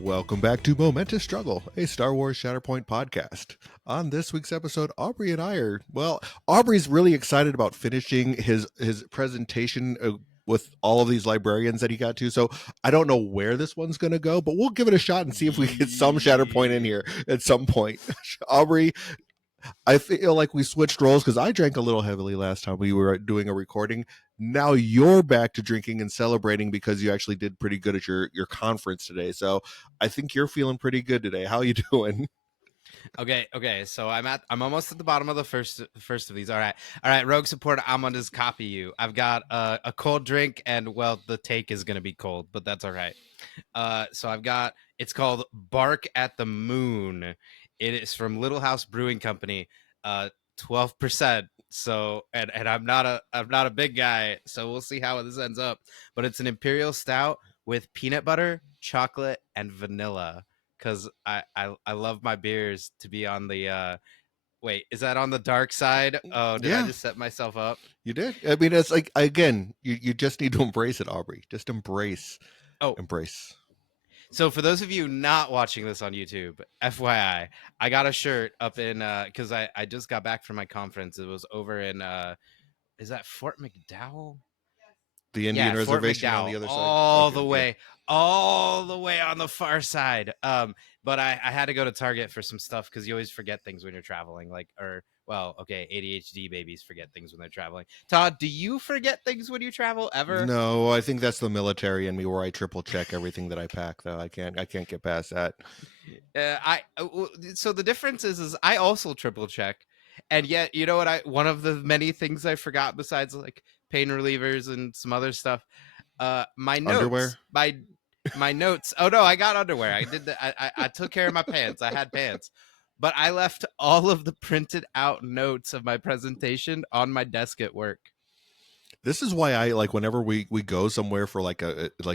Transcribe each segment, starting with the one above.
Welcome back to Momentous Struggle, a Star Wars Shatterpoint podcast. On this week's episode, Aubrey and I Aubrey's really excited about finishing his presentation with all of these librarians that he got to. So I don't know where this one's going to go, but we'll give it a shot and see if we get some Shatterpoint in here at some point. Aubrey, I feel like we switched roles because I drank a little heavily last time we were doing a recording. Now you're back to drinking and celebrating because you actually did pretty good at your conference today. So I think you're feeling pretty good today. How you doing? Okay. So I'm almost at the bottom of the first of these. All right. Rogue supporter, I'm going to copy you. I've got a cold drink, and well, the take is going to be cold, but that's all right. So it's called Bark at the Moon. It is from Little House Brewing Company, 12%. So and I'm not a big guy, so we'll see how this ends up. But it's an imperial stout with peanut butter, chocolate, and vanilla. Because I love my beers to be on the wait, is that on the dark side? Oh, did I just set myself up? You did. I mean, it's like, again, you just need to embrace it, Aubrey. Just embrace. So for those of you not watching this on YouTube, FYI, I got a shirt up in because I just got back from my conference. It was over in is that Fort McDowell? The Indian reservation on the other side. All the way on the far side. But I had to go to Target for some stuff because you always forget things when you're traveling. ADHD babies forget things when they're traveling. Todd, do you forget things when you travel ever? No, I think that's the military in me where I triple check everything that I pack. Though I can't get past that. So the difference is I also triple check, and yet you know what? One of the many things I forgot besides like pain relievers and some other stuff. My notes. Underwear? My notes. Oh no, I got underwear. I did that. I took care of my pants. I had pants, but I left all of the printed out notes of my presentation on my desk at work. This is why I like whenever we go somewhere for like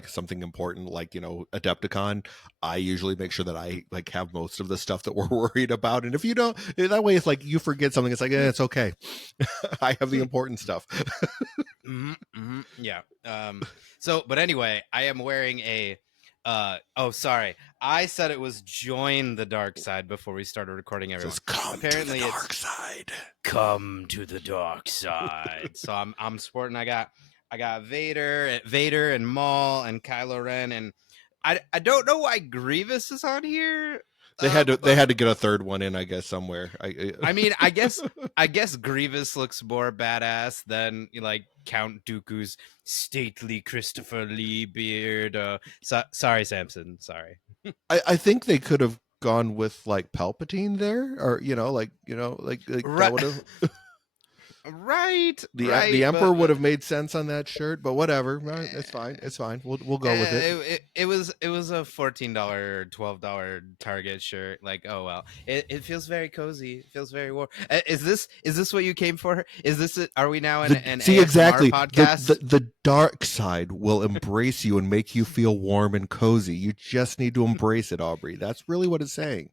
something important, like, Adepticon, I usually make sure that I like have most of the stuff that we're worried about. And if you don't, that way it's like you forget something, it's like, it's okay. I have the important stuff. Yeah. But anyway, I am wearing a sorry. I said it was join the dark side before we started recording everyone. Apparently to the dark side. Come to the dark side. So I'm sporting. I got Vader and Maul and Kylo Ren, and I don't know why Grievous is on here. They had to get a third one in, I guess, somewhere. I guess Grievous looks more badass than like Count Dooku's stately Christopher Lee beard. Sorry, Samson. Sorry. I think they could have gone with like Palpatine there, or that would have. Right. The Emperor would have made sense on that shirt, but whatever. Right, it's fine. We'll go with it. It was a $14 or $12 Target shirt. Like, oh well. It feels very cozy. It feels very warm. Is this what you came for? Is this it? Are we now in an ASMR exactly podcast? The dark side will embrace you and make you feel warm and cozy. You just need to embrace it, Aubrey. That's really what it's saying.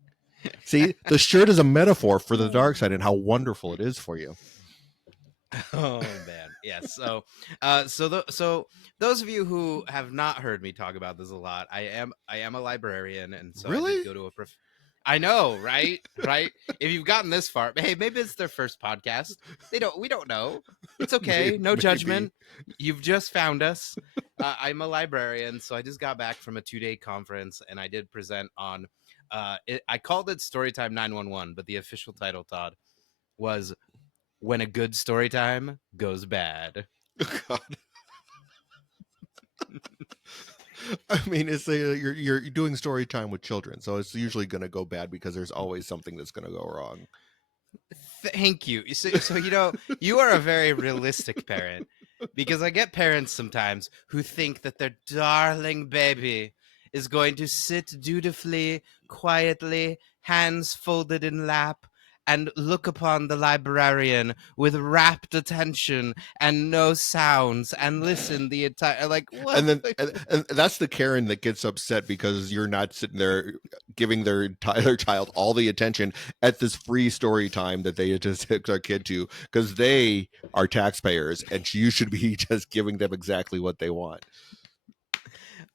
See, the shirt is a metaphor for the dark side and how wonderful it is for you. Oh man, yes. So those of you who have not heard me talk about this a lot, I am a librarian, and so really I did go to I know, right? If you've gotten this far, hey, maybe it's their first podcast. We don't know. It's okay. No judgment. You've just found us. I'm a librarian, so I just got back from a 2-day conference, and I did present on. I called it Storytime 911, but the official title, Todd, was When a Good Storytime Goes Bad. God. I mean, it's you're doing story time with children, so it's usually going to go bad because there's always something that's going to go wrong. Thank you. So you are a very realistic parent, because I get parents sometimes who think that their darling baby is going to sit dutifully, quietly, hands folded in lap, and look upon the librarian with rapt attention and no sounds and listen the entire what? And then and that's the Karen that gets upset because you're not sitting there giving their child all the attention at this free story time that they just took their kid to, because they are taxpayers and you should be just giving them exactly what they want.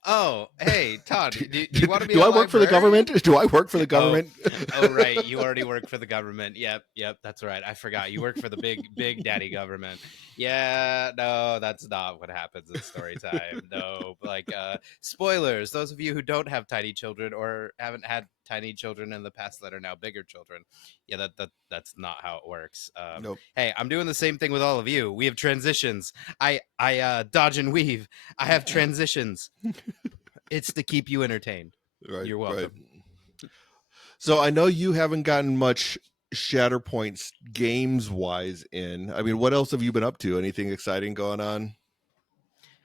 Oh, hey, Todd, do, do you want to be do a I work for the librarian? government? Do I work for the Oh, government? oh, right. You already work for the government. Yep, that's right. I forgot. You work for the big daddy government. Yeah, no, that's not what happens in story time. No, like spoilers, those of you who don't have tiny children or haven't had tiny children in the past that are now bigger children. Yeah, that's not how it works. Nope. Hey, I'm doing the same thing with all of you. We have transitions. I dodge and weave. I have transitions. It's to keep you entertained. Right, You're right. welcome. So I know you haven't gotten much Shatterpoints games wise in. I mean, what else have you been up to? Anything exciting going on?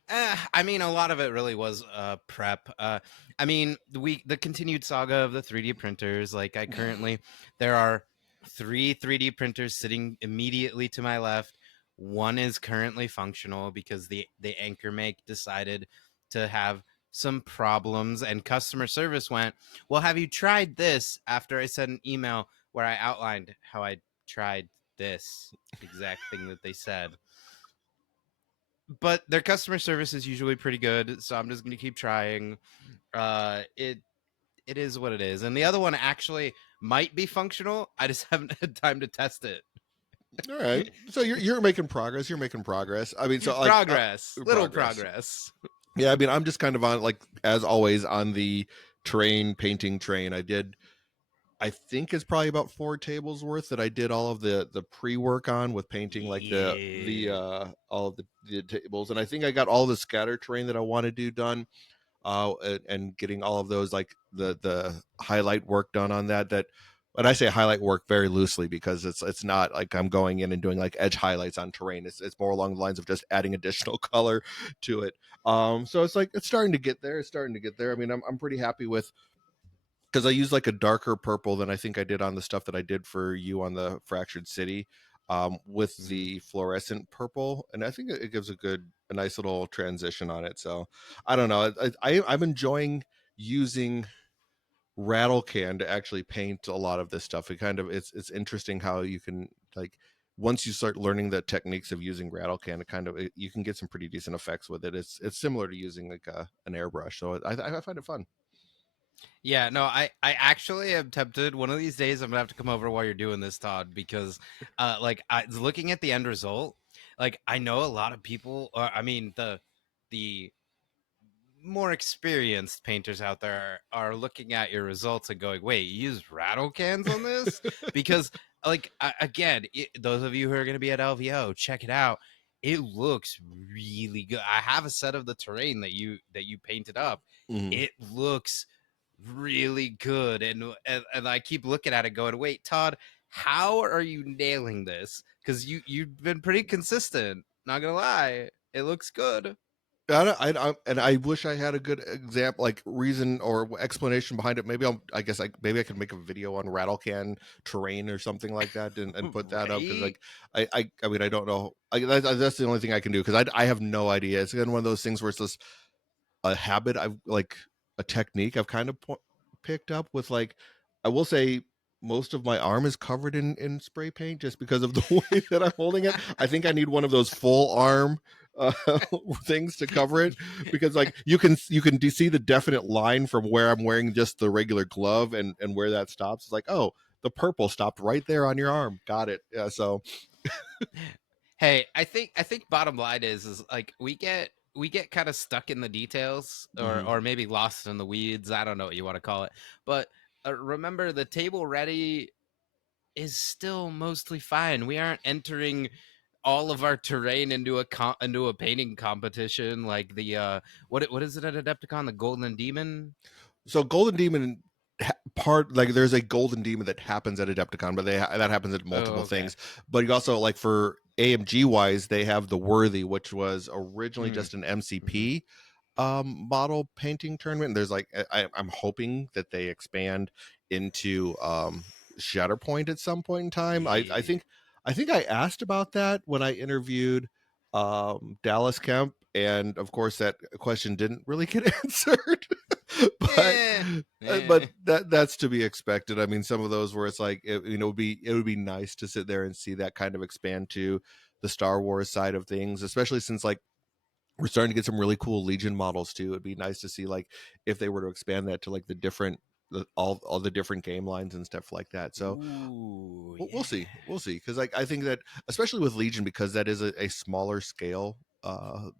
I mean, a lot of it really was prep. I mean, the continued saga of the 3D printers. Like, there are three 3D printers sitting immediately to my left. One is currently functional because the anchor make decided to have some problems, and customer service went, "Well, have you tried this?" After I sent an email where I outlined how I tried this exact thing that they said, but their customer service is usually pretty good, so I'm just gonna keep trying. It is what it is, and the other one actually might be functional. I just haven't had time to test it. All right. So you're making progress. You're making progress. I mean, so like Progress, little progress. progress. Yeah, I mean, I'm just kind of on, like, as always, on the terrain painting train. I think it's probably about 4 tables worth that I did all of the pre-work on with painting, like the Yeah. all of the tables, and I think I got all the scatter terrain that I want to do done, and getting all of those, like the highlight work done on that. But I say highlight work very loosely because it's not like I'm going in and doing like edge highlights on terrain. It's more along the lines of just adding additional color to it. So it's like it's starting to get there. It's starting to get there. I mean, I'm pretty happy with, because I used like a darker purple than I think I did on the stuff that I did for you on the Fractured City, with Mhm. the fluorescent purple, and I think it gives a nice little transition on it. So I don't know. I'm enjoying using rattle can to actually paint a lot of this stuff. It's interesting how you can, like, once you start learning the techniques of using rattle can, you can get some pretty decent effects with it. It's similar to using like an airbrush, so I find it fun. Yeah, no, I actually am tempted. One of these days, I'm gonna have to come over while you're doing this, Todd, because, like, looking at the end result, like, I know a lot of people. I mean, the more experienced painters out there are looking at your results and going, "Wait, you used rattle cans on this?" Because, like, again, those of you who are going to be at LVO, check it out. It looks really good. I have a set of the terrain that you painted up. Mhm. It looks really good, and I keep looking at it, going, "Wait, Todd, how are you nailing this? Because you've been pretty consistent. Not gonna lie, it looks good." And I wish I had a good example, like reason or explanation behind it. I guess maybe I could make a video on rattle can terrain or something like that, and put that up, because Right? like I mean, I don't know. That's the only thing I can do, because I have no idea. It's again one of those things where it's just a habit, I've like a technique I've kind of picked up with, like, I will say most of my arm is covered in spray paint just because of the way that I'm holding it. I think I need one of those full arm uh, things to cover it, because like see the definite line from where I'm wearing just the regular glove, and where that stops. It's like, oh, the purple stopped right there on your arm. Got it. Yeah. So Hey, I think bottom line is like we get kind of stuck in the details, or mhm. or maybe lost in the weeds. I don't know what you want to call it, but remember, the table ready is still mostly fine. We aren't entering all of our terrain into a painting competition like the what is it at Adepticon, the Golden Demon? So Golden Demon part, like, there's a Golden Demon that happens at Adepticon, but that happens at Oh, multiple okay. things. But you also, like, for AMG wise, they have the Worthy, which was originally Mm. just an Hmm. MCP model painting tournament. And there's like I'm hoping that they expand into Shatterpoint at some point in time. Yeah. I think I asked about that when I interviewed Dallas Kemp, and of course that question didn't really get answered. but Eh, but eh. that's to be expected. I mean, some of those where it's like, it would be nice to sit there and see that kind of expand to the Star Wars side of things, especially since, like, we're starting to get some really cool Legion models too. It'd be nice to see like if they were to expand that to like the different all the different game lines and stuff like that. So Ooh, we'll see, yeah. we'll see, because like I think that especially with Legion, because that is a smaller scale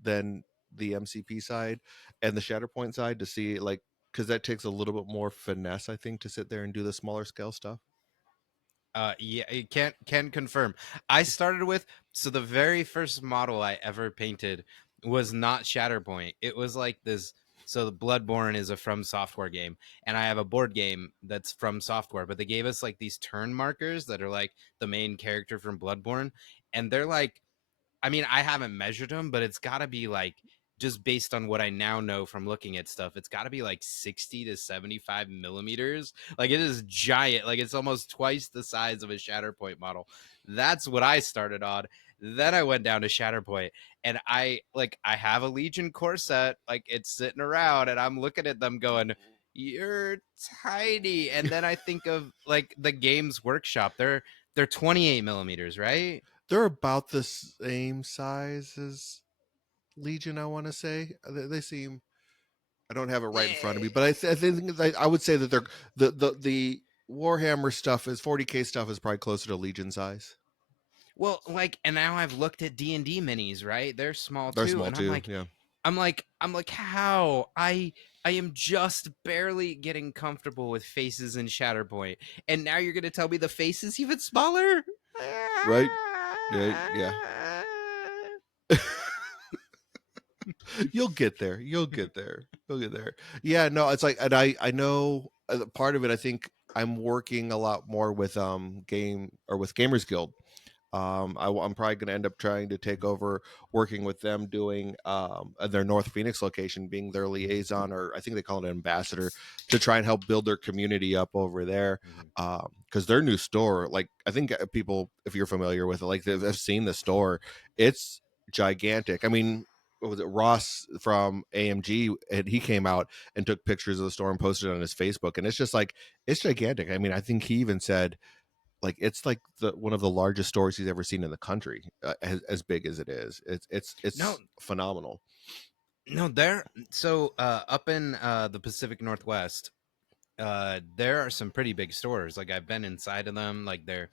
than the MCP side and the Shatterpoint side, to see like, because that takes a little bit more finesse, I think, to sit there and do the smaller scale stuff. Yeah, I can confirm. I started with, so the very first model I ever painted was not Shatterpoint. It was like this. So the Bloodborne is a From Software game, and I have a board game that's From Software, but they gave us like these turn markers that are like the main character from Bloodborne, and they're like, I mean, I haven't measured them, but it's got to be like, just based on what I now know from looking at stuff, it's got to be like 60 to 75 millimeters. Like it is giant. Like it's almost twice the size of a Shatterpoint model. That's what I started on. Then I went down to Shatterpoint, and I have a Legion core set. Like it's sitting around, and I'm looking at them going, "You're tiny." And then I think of like the Games Workshop. They're 28 millimeters, right? They're about the same size as Legion, I want to say. They seem. I don't have it right in front of me, but I think I would say that they're the Warhammer stuff is 40K stuff is probably closer to Legion size. Well, like, and now I've looked at D&D minis, right? They're small They're too, small and too. Yeah. I'm like, how? I am just barely getting comfortable with faces in Shatterpoint, and now you're gonna tell me the face is even smaller? Right. Yeah. Yeah. You'll get there. You'll get there. You'll get there. Yeah, no, it's like, and I know part of it. I think I'm working a lot more with game or with Gamers Guild. I'm probably going to end up trying to take over working with them, doing their North Phoenix location, being their liaison, or I think they call it an ambassador, to try and help build their community up over there. Mhm. Because their new store, like I think people, if you're familiar with it, like they've seen the store, it's gigantic. I mean, what was it, Ross from AMG, and he came out and took pictures of the store and posted it on his Facebook, and it's just like, it's gigantic. I mean, I think he even said like it's like the one of the largest stores he's ever seen in the country, as big as it is. No, It's phenomenal. no, they're so up in the Pacific Northwest. There are some pretty big stores. Like I've been inside of them. Like they're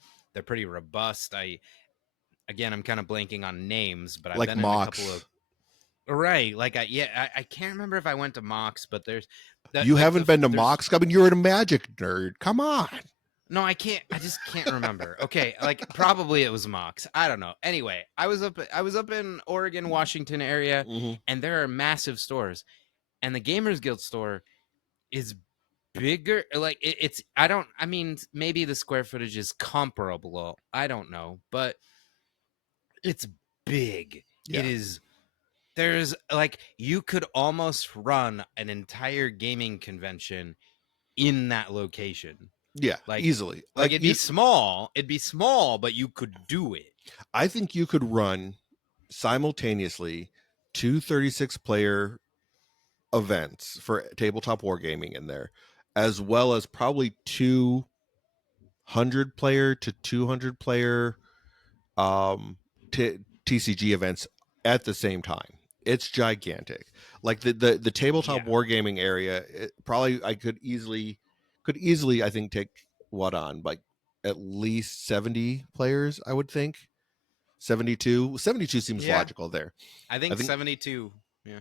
pretty robust. I Again, I'm kind of blanking on names, but I've Like been in a couple of. Mox. Right, like I can't remember if I went to Mox, but there's that You like haven't been to there's Mox? I mean, you're a magic nerd. Come on. no, I can't. I just can't remember. Okay, like probably it was Mox. I don't know. Anyway, I was up in Oregon, Washington area, Hmm. and there are massive stores, and the Gamers Guild store is bigger. Like it's I don't. I mean, maybe the square footage is comparable. I don't know, but it's big. It Yeah. is. There's like you could almost run an entire gaming convention in that location. Yeah. Like Easily. like Like it'd be you, small. It'd be small, but you could do it. I think you could run simultaneously two 36 player events for tabletop wargaming in there, as well as probably 200 player to 200 player um TCG events at the same time. It's gigantic. Like the tabletop Yeah. wargaming area, probably I could easily I think take what on like at least 70 players, I would think. 72 seems Yeah. logical there. I I think think, 72. Yeah.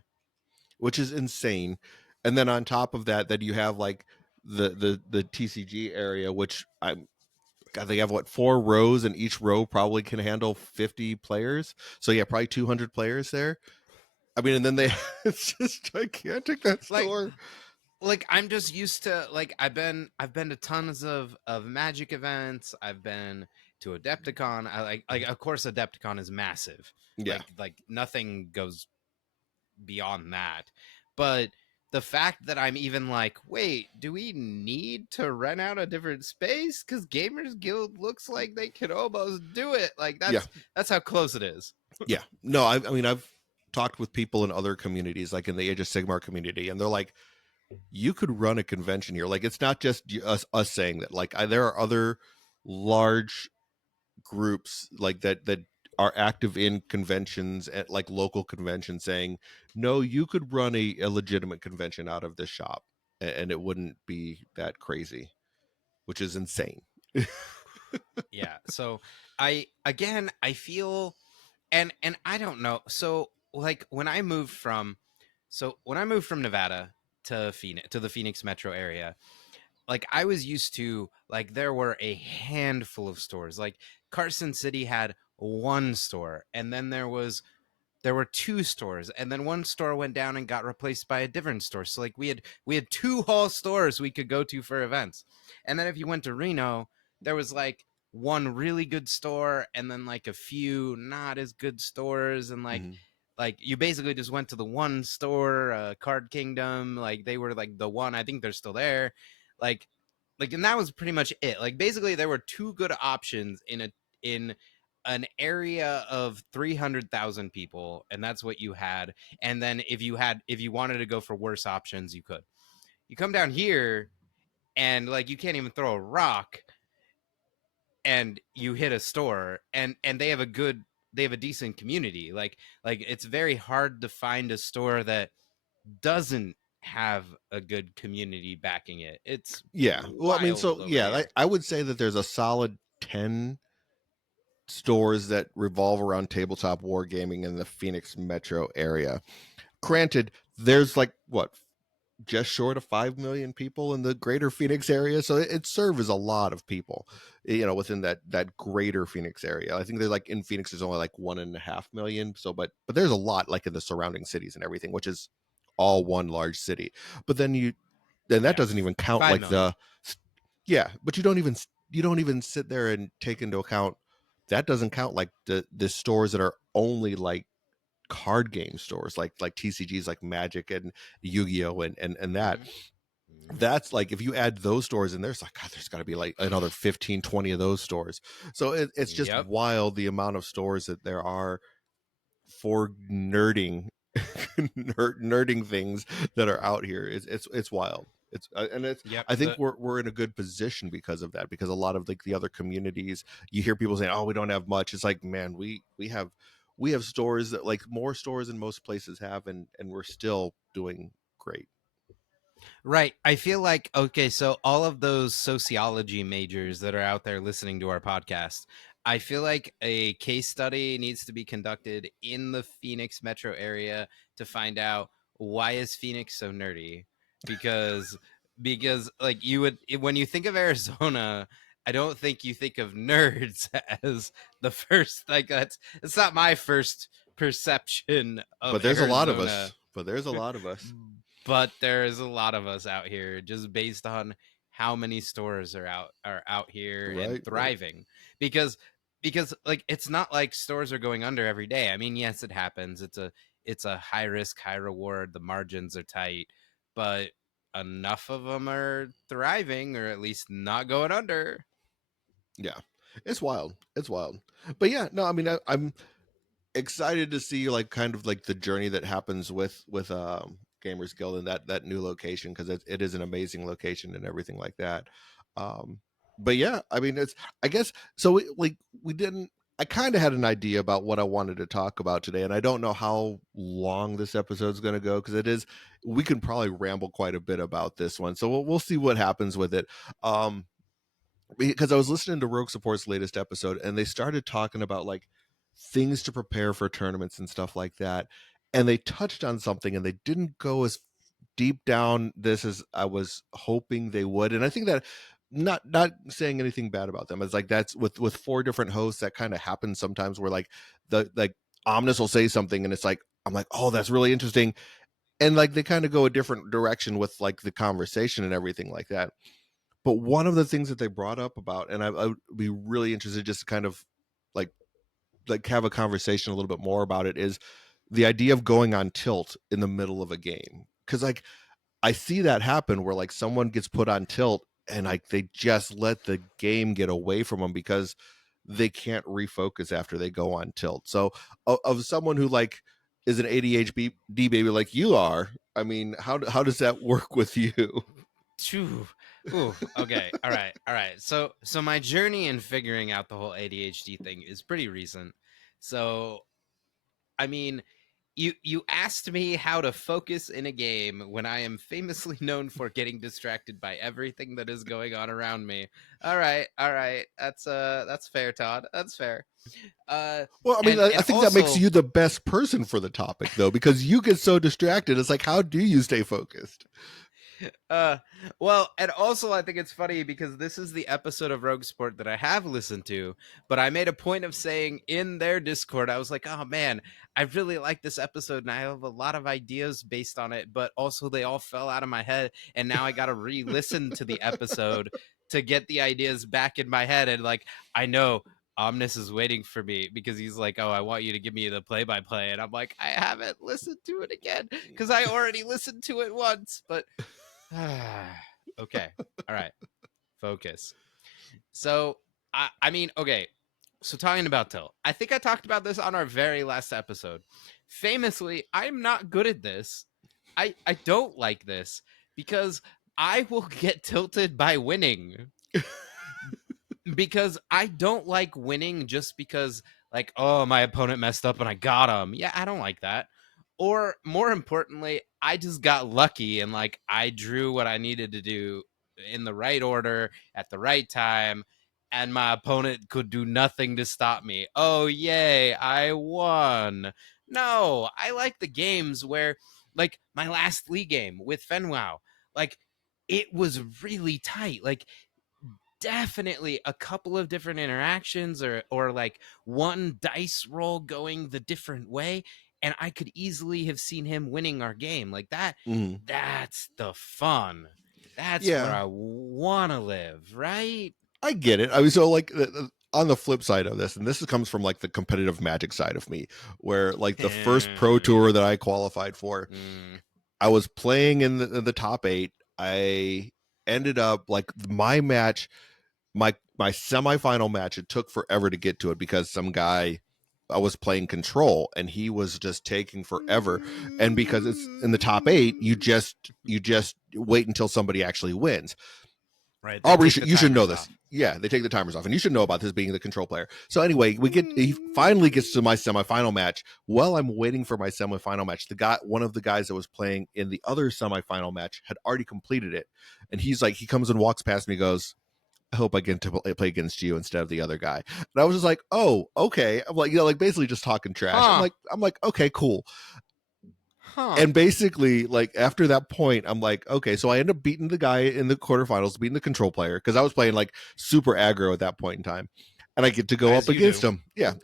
which is insane. And then on top of that, then you have like the TCG area, which I'm God, they have what, 4 rows, and each row probably can handle 50 players. So yeah, probably 200 players there. I mean, and then they it's just gigantic, that Like store. I'm just used to like I've been to tons of Magic events. I've been to Adepticon. I like of course Adepticon is massive. Yeah, Like nothing goes beyond that. But the fact that I'm even like, wait, do we need to rent out a different space? Because Gamers Guild looks like they could almost do it. Like yeah, that's how close it is. yeah. No, I mean, I've talked with people in other communities, like in the Age of Sigmar community, and they're like, you could run a convention here. Like, it's not just us saying that. Like, there are other large groups like that are active in conventions at like local conventions saying, no, you could run a legitimate convention out of this shop and it wouldn't be that crazy, which is insane. Yeah. So I feel, and I don't know. So like when I moved from Nevada to Phoenix, to the Phoenix metro area, like I was used to, like there were a handful of stores. Like Carson City had one store, and then there were two stores, and then one store went down and got replaced by a different store. So like we had two whole stores we could go to for events. And then if you went to Reno, there was like one really good store and then like a few not as good stores, and Mhm. like you basically just went to the one store, Card Kingdom. Like they were like the one, I think they're still there. like and that was pretty much it. Like basically there were two good options in an area of 300,000 people, and that's what you had. And then if you wanted to go for worse options, you could. You come down here and like you can't even throw a rock and you hit a store, and they have a decent community. Like it's very hard to find a store that doesn't have a good community backing it. It's Yeah. Well, I mean, so wild over yeah, here. I would say that there's a solid 10 stores that revolve around tabletop wargaming in the Phoenix metro area. Granted, there's like what, just short of 5 million people in the greater Phoenix area, so it serves a lot of people, within that greater Phoenix area. I think there's like in Phoenix there's only like 1.5 million, so but there's a lot like in the surrounding cities and everything, which is all one large city. But then that Yeah, doesn't even count 5 like million. yeah, but you don't even sit there and take into account that doesn't count like the stores that are only like card game stores, like TCGs, like Magic and Yu-Gi-Oh and that. Mm-hmm. Mm-hmm. That's like if you add those stores in, there's like God, there's got to be like another 15, 20 of those stores. So it's just Yep. wild the amount of stores that there are for nerding nerding things that are out here. It's wild. And it's Yep. I think The we're in a good position because of that, because a lot of like the other communities, you hear people saying, oh, we don't have much. It's like, man, we have stores that like more stores than most places have, and we're still doing great. Right. I feel like, okay, so all of those sociology majors that are out there listening to our podcast, I feel like a case study needs to be conducted in the Phoenix metro area to find out, why is Phoenix so nerdy? Because like when you think of Arizona, I don't think you think of nerds as the first, like that's it's not my first perception of But there's a lot of Arizona. us. But there's a lot of us. But there's a lot of us out here, just based on how many stores are out here and Right, right. thriving. Because like it's not like stores are going under every day. I mean, yes, it happens. It's a high risk, high reward. The margins are tight, but enough of them are thriving, or at least not going under. Yeah. It's wild. It's wild. But yeah, no, I mean I'm excited to see like kind of like the journey that happens with Gamers Guild and that new location, because it is an amazing location and everything like that. um but yeah, I mean, it's, I guess, so we didn't, I kind of had an idea about what I wanted to talk about today, and I don't know how long this episode's going to go, because we can probably ramble quite a bit about this one, so we'll see what happens with it. um because I was listening to Rogue Support's latest episode, and they started talking about like things to prepare for tournaments and stuff like that. And they touched on something, and they didn't go as deep down this as I was hoping they would. And I think that, not saying anything bad about them, it's like that's with four different hosts, that kind of happens sometimes, where like the like Omnis will say something and it's like, I'm like, oh, that's really interesting. And like they kind of go a different direction with like the conversation and everything like that. But one of the things that they brought up about, and I would be really interested just to kind of like have a conversation a little bit more about it, is the idea of going on tilt in the middle of a game. Because like I see that happen where like someone gets put on tilt and like they just let the game get away from them because they can't refocus after they go on tilt. So of someone who like is an ADHD baby like you are, I mean, how does that work with you? Phew. Ooh, okay. All right. All right. So my journey in figuring out the whole ADHD thing is pretty recent. So, I mean, you asked me how to focus in a game when I am famously known for getting distracted by everything that is going on around me. All right. That's fair, Todd. That's fair. Uh Well, I mean, I and think that makes also you the best person for the topic, though, because you get so distracted. It's like, how do you stay focused? uh well, and also I think it's funny because this is the episode of Rogue Sport that I have listened to, but I made a point of saying in their Discord, I was like, oh man, I really like this episode and I have a lot of ideas based on it, but also they all fell out of my head, and now I gotta re-listen to the episode to get the ideas back in my head. And like, I know Omnis is waiting for me because he's like, oh, I want you to give me the play-by-play, and I'm like, I haven't listened to it again because I already listened to it once. But okay. All right. Focus. So, I mean, okay. So, talking about Tilt, I think I talked about this on our very last episode. Famously, I'm not good at this. I don't like this because I will get tilted by winning, because I don't like winning just because, like, oh, my opponent messed up and I got him. Yeah, I don't like that. Or more importantly, I just got lucky and like I drew what I needed to do in the right order at the right time, and my opponent could do nothing to stop me. Oh, yay, I won. No, I like the games where, like my last league game with Fenwow, like it was really tight. Like definitely a couple of different interactions, or like one dice roll going the different way, and I could easily have seen him winning our game. Like that, Mm. that's the fun. That's where Yeah, I want to live, right? I get it. I mean, so like on the flip side of this, and this comes from like the competitive Magic side of me, where like the first pro Yeah. tour that I qualified for, Mm. I was playing in the top eight. I ended up like my match, my semifinal match. It took forever to get to it because some guy, I was playing control and he was just taking forever. And because it's in the top eight, you just wait until somebody actually wins. Right, they Aubrey, take the you should know timers this. off. Yeah, they take the timers off, and you should know about this being the control player. So anyway, he finally gets to my semifinal match. While I'm waiting for my semifinal match, one of the guys that was playing in the other semifinal match had already completed it, and he's like, he comes and walks past me, goes, "I hope I get to play against you instead of the other guy." And I was just like, "Oh, okay." I'm like, like basically just talking trash. Huh. I'm like, okay, cool. Huh. And basically, like after that point, I'm like, okay, so I end up beating the guy in the quarterfinals, beating the control player because I was playing like super aggro at that point in time, and I get to go up As you against do. him. Yeah,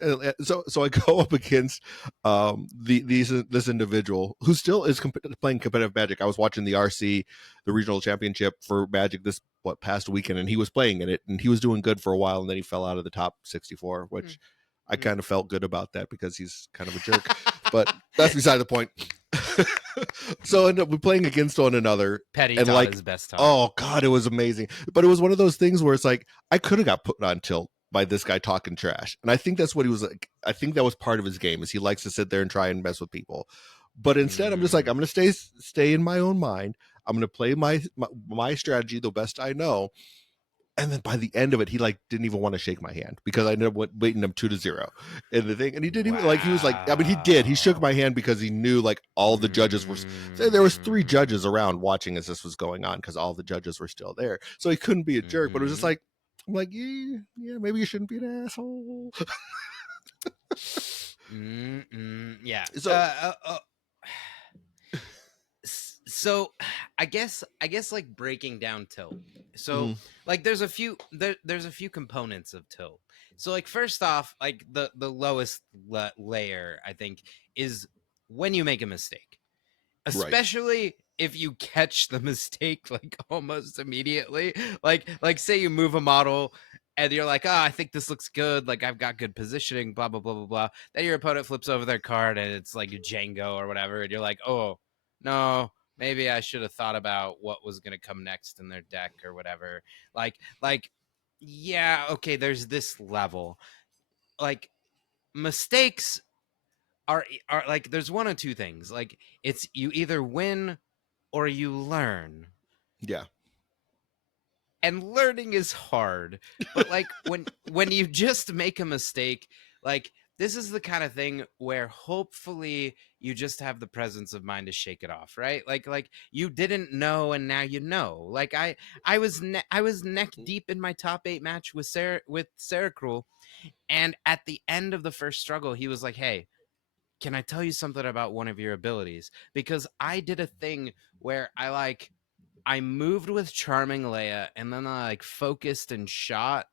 so I go up against this individual who still is playing competitive Magic. I was watching the RC, the regional championship for Magic this past weekend, and he was playing in it, and he was doing good for a while, and then he fell out of the top 64, which I Mm. kind of felt good about that because he's kind of a jerk. But that's beside the point. So I ended up playing against one another, Petty and Todd like, is best Todd. oh god, it was amazing. But it was one of those things where it's like I could have got put on tilt by this guy talking trash, and I think that's what he was like. I think that was part of his game, is he likes to sit there and try and mess with people. But instead, I'm just like, Mm. I'm going to stay in my own mind. I'm going to play my strategy the best I know, and then by the end of it, he like didn't even want to shake my hand because I ended up beating him 2-0 in the thing. And he didn't even like, he was like, I mean, he did. He shook Wow. my hand because he knew like all the judges were there was three Mm. judges around watching as this was going on because all the judges were still there. So he couldn't be a jerk, but it was just Mm-hmm. like, I'm like, yeah, maybe you shouldn't be an asshole. Mm-mm. Yeah. So So I guess like breaking down tilt. So mm, like there's a few components of tilt. So like first off, like the lowest layer I think is when you make a mistake, right. especially if you catch the mistake like almost immediately. Like say you move a model and you're like, oh, I think this looks good, like I've got good positioning, blah blah blah blah blah. Then your opponent flips over their card and it's like a Django or whatever, and you're like, oh no, maybe I should have thought about what was going to come next in their deck or whatever. Like yeah, okay, there's this level. Like mistakes are like, there's one of two things. Like it's you either win or you learn. Yeah. And learning is hard. But like when you just make a mistake, like this is the kind of thing where hopefully you just have the presence of mind to shake it off, right? Like you didn't know and now you know. Like I was neck deep in my top 8 match with Sarah Cruel, and at the end of the first struggle he was like, "Hey, can I tell you something about one of your abilities?" Because I did a thing where I moved with Charming Leia and then I like focused and shot,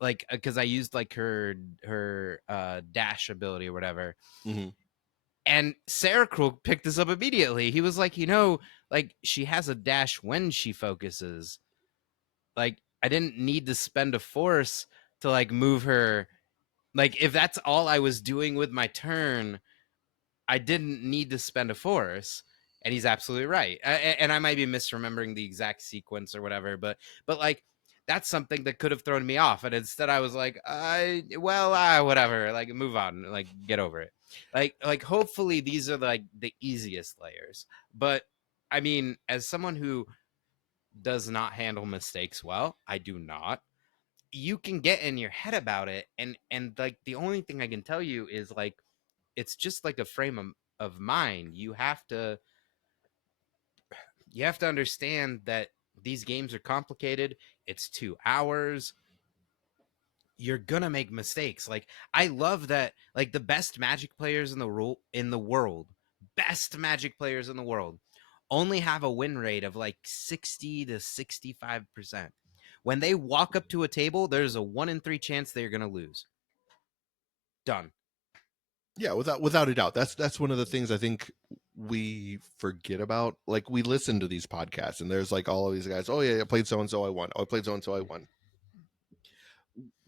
like because I used like her dash ability or whatever. Mm-hmm. And Sarah Cruel picked this up immediately. He was like, like she has a dash when she focuses. Like I didn't need to spend a force to like move her. Like if that's all I was doing with my turn, I didn't need to spend a force. And he's absolutely right. And I might be misremembering the exact sequence or whatever, but like that's something that could have thrown me off. And instead I was like, whatever, like move on, like get over it. Like hopefully these are like the easiest layers. But I mean, as someone who does not handle mistakes well, I do not. You can get in your head about it, and like the only thing I can tell you is like it's just like a frame of mind. You have to understand that these games are complicated. It's 2 hours. You're gonna make mistakes. Like I love that. Like the best Magic players in the world, best Magic players in the world, only have a win rate of like 60 to 65%. When they walk up to a table, there's a 1 in 3 chance they're gonna lose. Done. Yeah, without a doubt. That's one of the things I think we forget about. Like we listen to these podcasts and there's like all of these guys, oh yeah, I played so and so I won. Oh, I played so and so I won.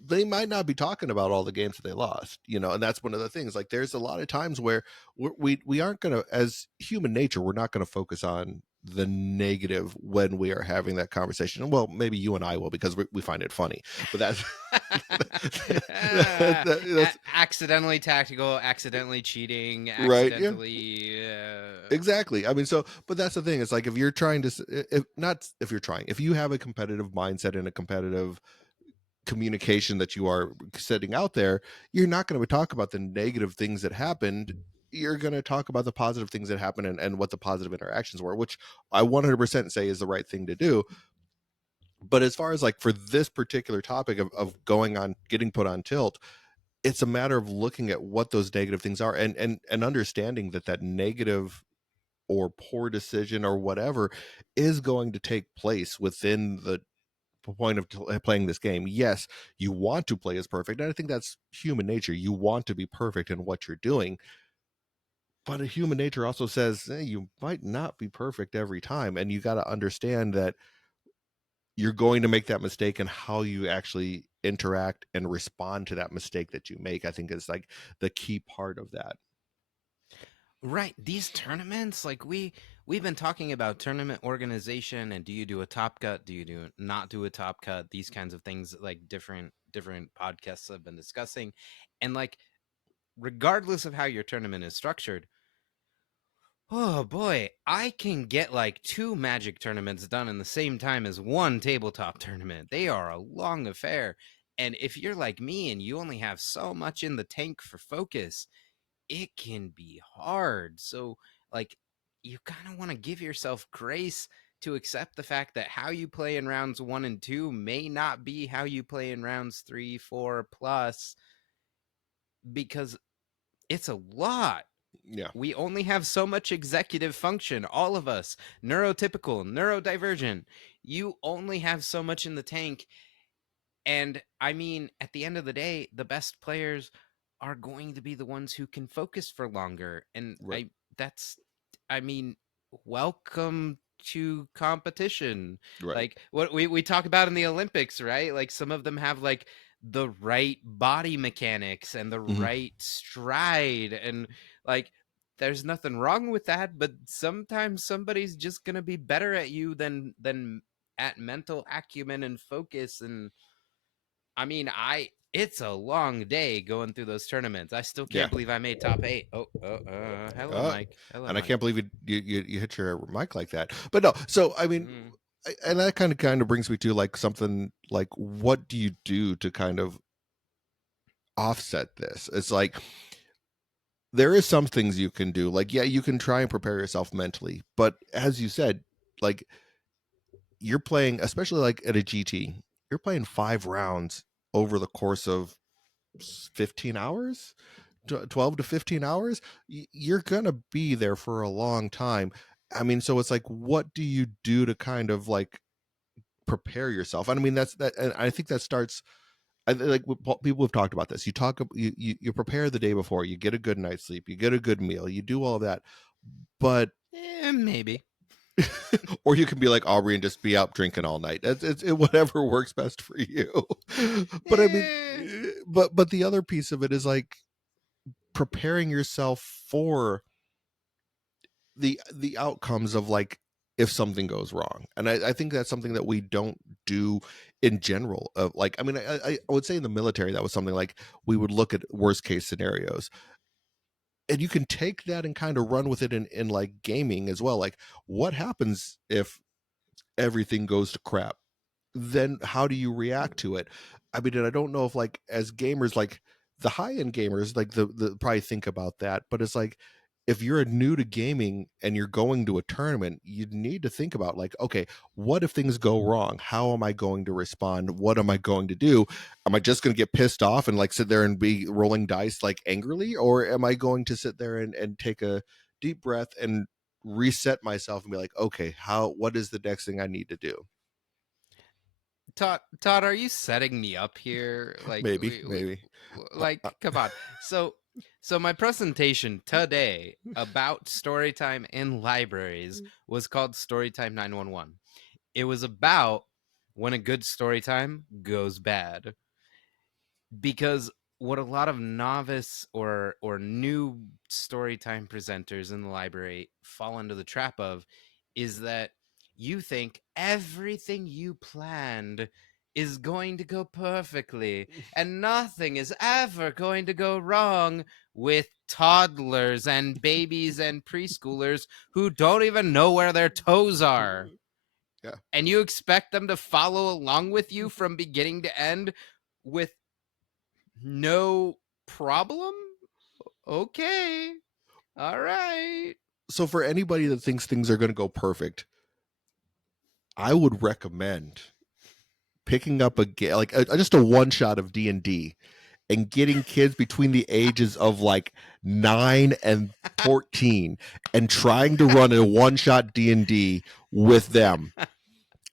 They might not be talking about all the games that they lost, and that's one of the things. Like there's a lot of times where we aren't going to, as human nature, we're not going to focus on the negative when we are having that conversation. Well, maybe you and I will because we find it funny, but that's that's Accidentally tactical, accidentally cheating, right. Yeah, accidentally. exactly. I mean, so, but that's the thing. It's like if you're trying to, if not, if you're trying, if you have a competitive mindset and a competitive communication that you are setting out there, you're not going to talk about the negative things that happened. You're going to talk about the positive things that happened and what the positive interactions were, which I 100% say is the right thing to do. But as far as like for this particular topic of going on, getting put on tilt, it's a matter of looking at what those negative things are and understanding that negative or poor decision or whatever is going to take place within the point of playing this game. Yes, you want to play as perfect, and I think that's human nature. You want to be perfect in what you're doing, but a human nature also says, hey, you might not be perfect every time, and you got to understand that you're going to make that mistake, and how you actually interact and respond to that mistake that you make, I think is like the key part of that. Right. These tournaments, like we've been talking about tournament organization and do you do a top cut? Do you do not do a top cut? These kinds of things, like different podcasts have been discussing. And like regardless of how your tournament is structured, oh boy, I can get like 2 Magic tournaments done in the same time as one tabletop tournament. They are a long affair. And if you're like me and you only have so much in the tank for focus, it can be hard. So, like, you kind of want to give yourself grace to accept the fact that how you play in rounds 1 and 2 may not be how you play in rounds 3, 4 plus, because it's a lot. Yeah. We only have so much executive function, all of us, neurotypical, neurodivergent. You only have so much in the tank. And I mean, at the end of the day, the best players are going to be the ones who can focus for longer. And Right. I mean, welcome to competition. Right. Like what we talk about in the Olympics, right? Like some of them have like the right body mechanics and the Hmm. right stride. And like, there's nothing wrong with that. But sometimes somebody's just going to be better at you than at mental acumen and focus. And I mean, it's a long day going through those tournaments. I still Yeah. can't believe I made top 8. Hello, uh, Mike. Hello, and I can't Mike. believe you hit your mic like that. But no, so I mean, Mm. and that kind of brings me to like something like, what do you do to kind of offset this. It's like there is some things you can do. Like, yeah, you can try and prepare yourself mentally, but as you said, like you're playing, especially like at a GT, you're playing 5 rounds over the course of 15 hours, 12 to 15 hours. You're going to be there for a long time. I mean, so it's like, what do you do to kind of like prepare yourself? And I mean, that's that. And I think that starts, like people have talked about this. You prepare the day before, you get a good night's sleep, you get a good meal, you do all of that. But Maybe. or you can be like Aubrey and just be out drinking all night. Whatever works best for you. But I mean, Eh. but the other piece of it is like preparing yourself for the outcomes of like if something goes wrong. And I think that's something that we don't do in general. Of like, I mean, I would say in the military that was something like we would look at worst case scenarios, and you can take that and kind of run with it in like gaming as well. Like, what happens if everything goes to crap? Then how do you react to it? I mean, and I don't know if like as gamers, like the high end gamers, like the probably think about that, but it's like if you're new to gaming and you're going to a tournament, you need to think about like, okay, what if things go wrong? How am I going to respond? What am I going to do? Am I just going to get pissed off and like sit there and be rolling dice like angrily, or am I going to sit there and take a deep breath and reset myself and be like, okay, what is the next thing I need to do? Todd, are you setting me up here? Maybe, maybe. Uh, Come on. So, so my presentation today about storytime in libraries was called Storytime 911. It was about when a good storytime goes bad, because what a lot of novice or new storytime presenters in the library fall into the trap of is that you think everything you planned is going to go perfectly and nothing is ever going to go wrong with toddlers and babies and preschoolers who don't even know where their toes are, yeah. and you expect them to follow along with you from beginning to end with no problem? Okay. All right. So for anybody that thinks things are going to go perfect, I would recommend picking up like just a one shot of D&D and getting kids between the ages of like 9 and 14 and trying to run a one shot D&D with them.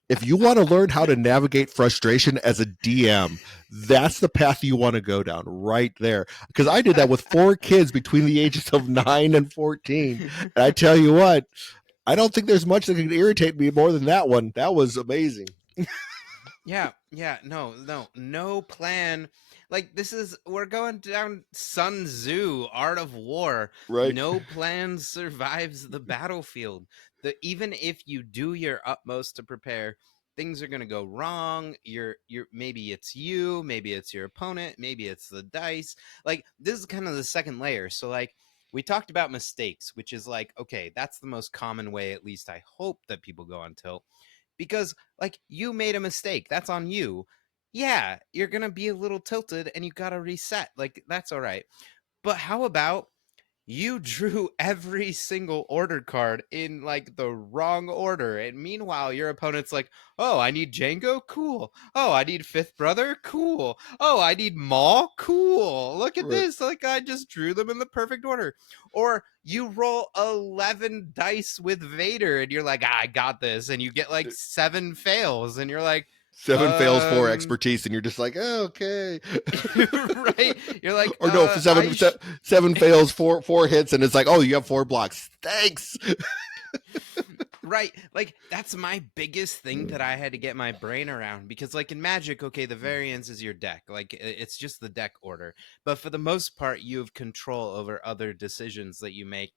If you want to learn how to navigate frustration as a DM, that's the path you want to go down right there. Because I did that with 4 kids between the ages of 9 and 14. And I tell you what, I don't think there's much that can irritate me more than that one. That was amazing. Yeah, no plan. Like this is we're going down Sun Tzu, Art of War. Right. No plan survives the battlefield. Even if you do your utmost to prepare, things are gonna go wrong. You're maybe it's you, maybe it's your opponent, maybe it's the dice. Like this is kind of the second layer. So like we talked about mistakes, which is like, okay, that's the most common way, at least I hope, that people go on tilt, because like you made a mistake, that's on you. Yeah, you're gonna be a little tilted and you gotta reset, like that's all right. But how about you drew every single order card in like the wrong order, and meanwhile your opponent's like, oh, I need Django, cool. Oh, I need Fifth Brother, cool. Oh, I need Maul, cool. Look at Right. this, like I just drew them in the perfect order. Or you roll 11 dice with Vader and you're like, I got this, and you get like 7 fails and you're like, 7 fails, 4 um expertise, and you're just like, oh, okay. right, you're like, Or no, for seven fails, four hits, and it's like, oh, you have 4 blocks. Thanks. right, like that's my biggest thing that I had to get my brain around, because like in Magic, okay, the variance is your deck, like it's just the deck order, but for the most part you have control over other decisions that you make.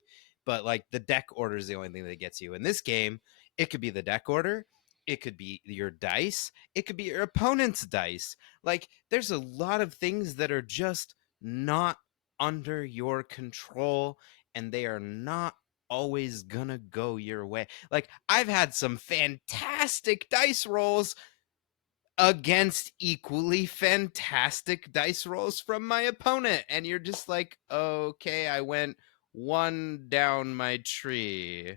But like the deck order is the only thing that gets you in this game. It could be the deck order, it could be your dice, it could be your opponent's dice. Like there's a lot of things that are just not under your control, and they are not always gonna go your way. Like I've had some fantastic dice rolls against equally fantastic dice rolls from my opponent. And you're just like, okay, I went one down my tree.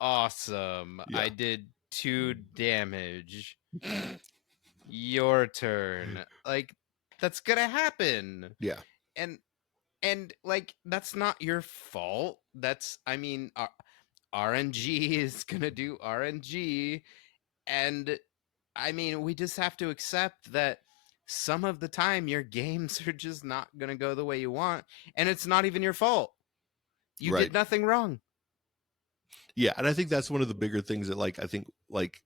Awesome. Yeah. I did 2 damage. Your turn. Like, that's gonna happen. Yeah. And like, that's not your fault. That's, I mean, RNG is gonna do RNG. And I mean, we just have to accept that some of the time your games are just not going to go the way you want, and it's not even your fault. You Right. did nothing wrong. Yeah, and I think that's one of the bigger things that like I think like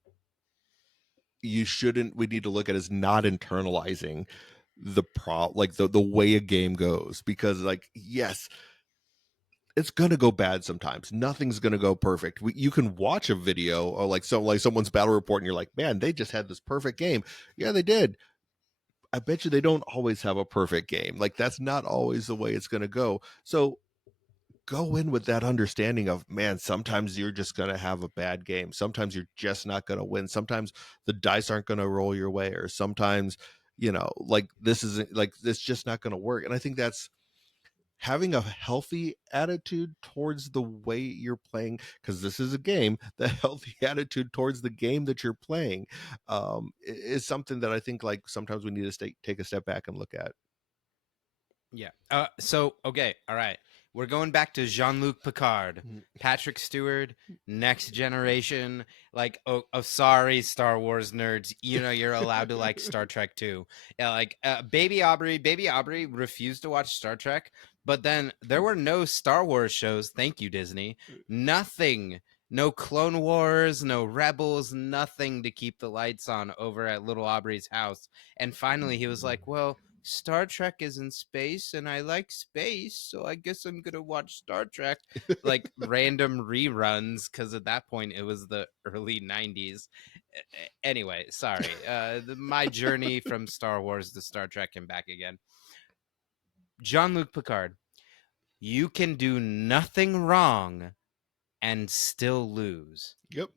you shouldn't we need to look at is not internalizing like the way a game goes, because like yes, it's gonna go bad sometimes. Nothing's gonna go perfect. You can watch a video or like someone's battle report, and you're like, man, they just had this perfect game. Yeah, they did. I bet you they don't always have a perfect game. Like that's not always the way it's gonna go. So go in with that understanding of, man, sometimes you're just going to have a bad game. Sometimes you're just not going to win. Sometimes the dice aren't going to roll your way, or sometimes, like this isn't like this just not going to work. And I think that's having a healthy attitude towards the way you're playing, because this is a game. The healthy attitude towards the game that you're playing is something that I think like sometimes we need to take a step back and look at. Yeah. So okay, all right. We're going back to Jean-Luc Picard, Patrick Stewart, Next Generation. Like, oh, sorry, Star Wars nerds. You know you're allowed to like Star Trek too. Yeah, like Baby Aubrey refused to watch Star Trek, but then there were no Star Wars shows. Thank you, Disney. Nothing. No Clone Wars, no Rebels, nothing to keep the lights on over at little Aubrey's house. And finally, he was like, "Well, Star Trek is in space and I like space, so I guess I'm gonna watch Star Trek," like random reruns, because at that point it was the early 90s. Anyway, sorry. My journey from Star Wars to Star Trek and back again. Jean-Luc Picard, you can do nothing wrong and still lose. Yep.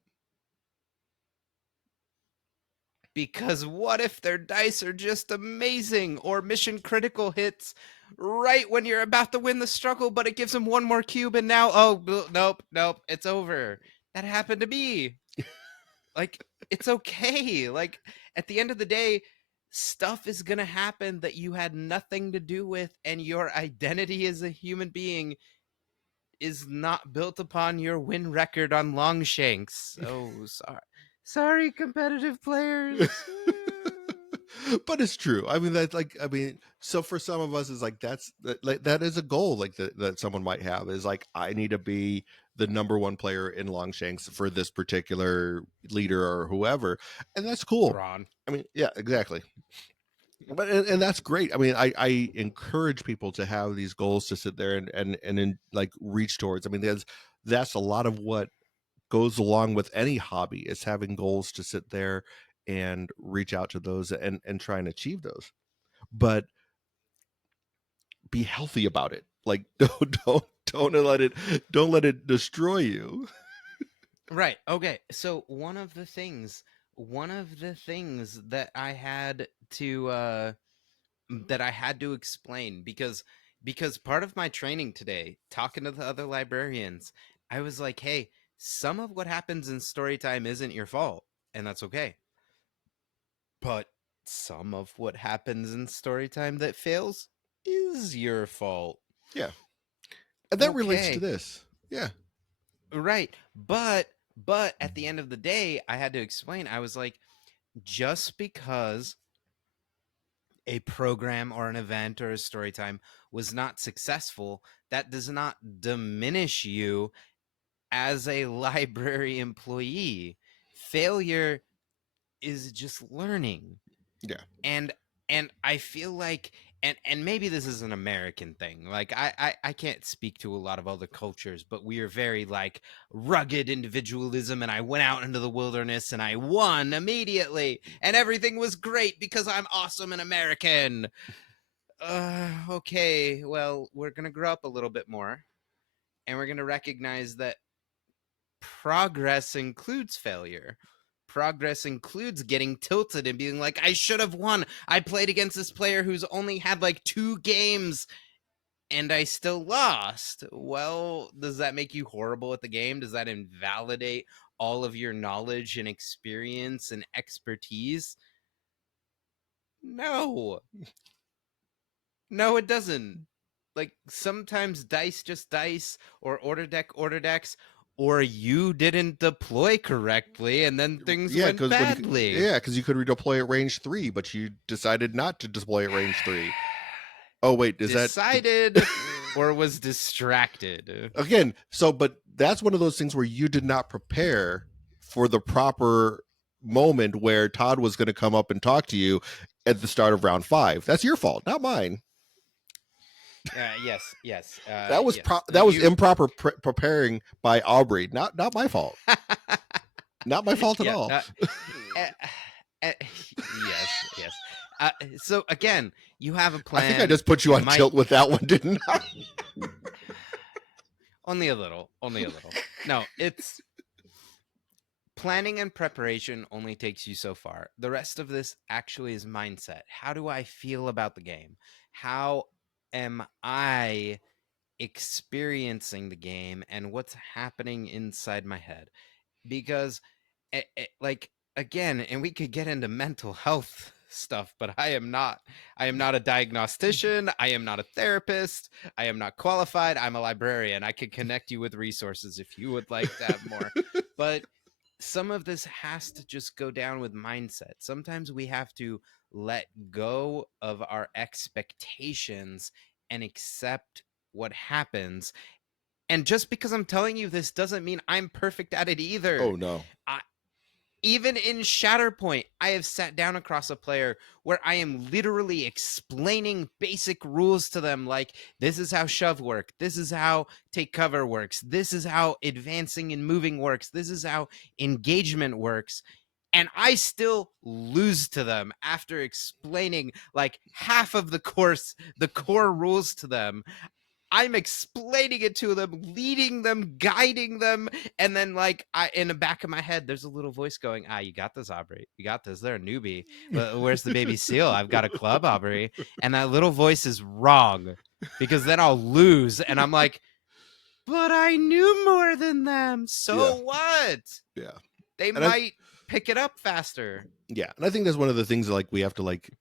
Because what if their dice are just amazing, or mission critical hits right when you're about to win the struggle, but it gives them one more cube and now, oh, nope, it's over. That happened to me. Like, it's okay. Like, at the end of the day, stuff is going to happen that you had nothing to do with, and your identity as a human being is not built upon your win record on Longshanks. Oh, sorry, competitive players. But it's true. I mean, that's like, I mean, so for some of us, is like that is a goal like that someone might have, is like, I need to be the number one player in Longshanks for this particular leader or whoever, and that's cool. Thrawn. I mean, yeah, exactly. But and that's great. I mean, I encourage people to have these goals to sit there and like reach towards. I mean, that's a lot of what goes along with any hobby, is having goals to sit there and reach out to those and try and achieve those. But be healthy about it. Like don't let it destroy you. Right. Okay. So one of the things that I had to explain, because part of my training today, talking to the other librarians, I was like, "Hey, some of what happens in story time isn't your fault, and that's okay. But some of what happens in story time that fails is your fault." Yeah. And that relates to Okay. this. Yeah. Right. But at the end of the day, I had to explain. I was like, just because a program or an event or a story time was not successful, that does not diminish you as a library employee. Failure is just learning. Yeah. And I feel like, and maybe this is an American thing. Like, I can't speak to a lot of other cultures, but we are very like rugged individualism, and I went out into the wilderness and I won immediately and everything was great because I'm awesome and American. Okay, well, we're going to grow up a little bit more, and we're going to recognize that progress includes failure. progress includes getting tilted and being like, I should have won. I played against this player who's only had like 2 games and I still lost. Well, does that make you horrible at the game? Does that invalidate all of your knowledge and experience and expertise? No. No, it doesn't. Like, sometimes dice just dice, or order decks, or you didn't deploy correctly, and then things Yeah, went because badly. because you could redeploy at range 3, but you decided not to deploy at range 3. Oh wait, is that Decided or was distracted. again? So, but that's one of those things where you did not prepare for the proper moment where Todd was going to come up and talk to you at the start of round 5. That's your fault, not mine. Yes. Yes. That was Yes. that was improper preparing by Aubrey, not my fault. Not my fault at Yeah. all. Yes. Yes. So again, you have a plan. I think I just put you on tilt with that one, didn't I? Only a little. Only a little. No, it's planning and preparation only takes you so far. The rest of this actually is mindset. How do I feel about the game? How am I experiencing the game and what's happening inside my head? Because like, again, and we could get into mental health stuff, but I am not a diagnostician, I am not a therapist, I am not qualified, I'm a librarian. I could connect you with resources if you would like to have more. But some of this has to just go down with mindset. Sometimes we have to let go of our expectations and accept what happens. And just because I'm telling you this doesn't mean I'm perfect at it either. Oh no. Even in Shatterpoint, I have sat down across a player where I am literally explaining basic rules to them, like, this is how shove work, this is how take cover works, this is how advancing and moving works, this is how engagement works. And I still lose to them after explaining like half of the core rules to them. I'm explaining it to them, leading them, guiding them, and then like in the back of my head, there's a little voice going, "You got this, Aubrey. You got this. They're a newbie. Where's the baby seal? I've got a club, Aubrey." And that little voice is wrong because then I'll lose, and I'm like, "But I knew more than them. So what? Yeah. They And might pick it up faster." Yeah, and I think that's one of the things like we have to like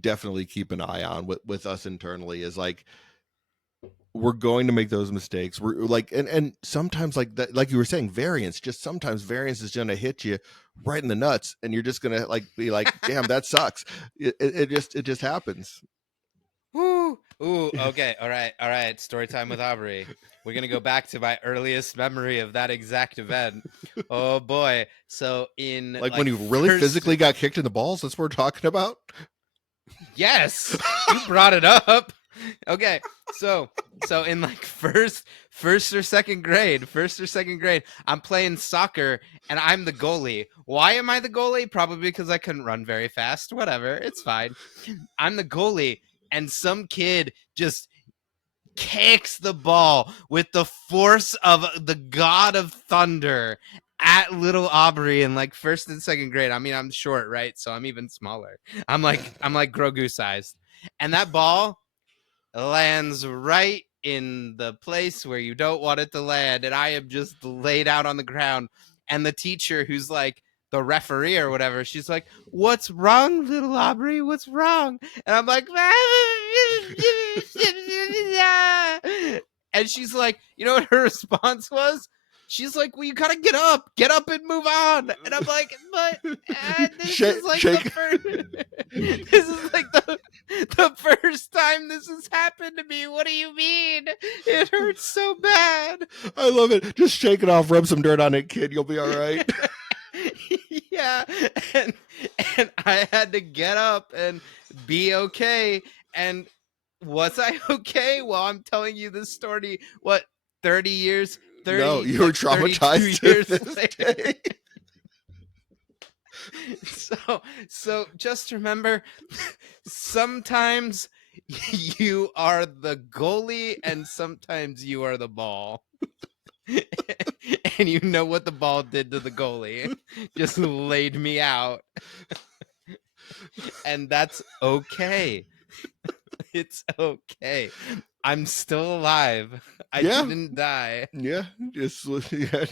definitely keep an eye on with us internally is like we're going to make those mistakes. We're like, and sometimes like that, like you were saying, sometimes variance is going to hit you right in the nuts, and you're just gonna like be like, damn, that sucks. It just happens. Ooh, okay, all right. Story time with Aubrey. We're gonna go back to my earliest memory of that exact event. Oh boy! So in like when you really physically got kicked in the balls. That's what we're talking about. Yes, you brought it up. Okay, so in like first or second grade, I'm playing soccer and I'm the goalie. Why am I the goalie? Probably because I couldn't run very fast. Whatever, it's fine. I'm the goalie, and some kid just kicks the ball with the force of the god of thunder at little Aubrey in like first and second grade. I mean, I'm short, right? So I'm even smaller. I'm like Grogu sized. And that ball lands right in the place where you don't want it to land. And I am just laid out on the ground. And the teacher, who's like the referee or whatever, she's like, "What's wrong, little Aubrey? What's wrong?" And I'm like, and she's like, you know what her response was? She's like, "Well, you gotta get up and move on." And I'm like, "But this is like the first, this is like the first time this has happened to me. What do you mean? It hurts so bad." I love it. Just shake it off, rub some dirt on it, kid. You'll be all right. Yeah, and I had to get up and be okay. And was I okay? Well, I'm telling you this story. What, 30 years? 30, no, you were traumatized 32 years later. So just remember, sometimes you are the goalie and sometimes you are the ball. And you know what the ball did to the goalie? Just laid me out. And that's okay. It's okay. I'm still alive. I Yeah, didn't die. yeah, just yeah.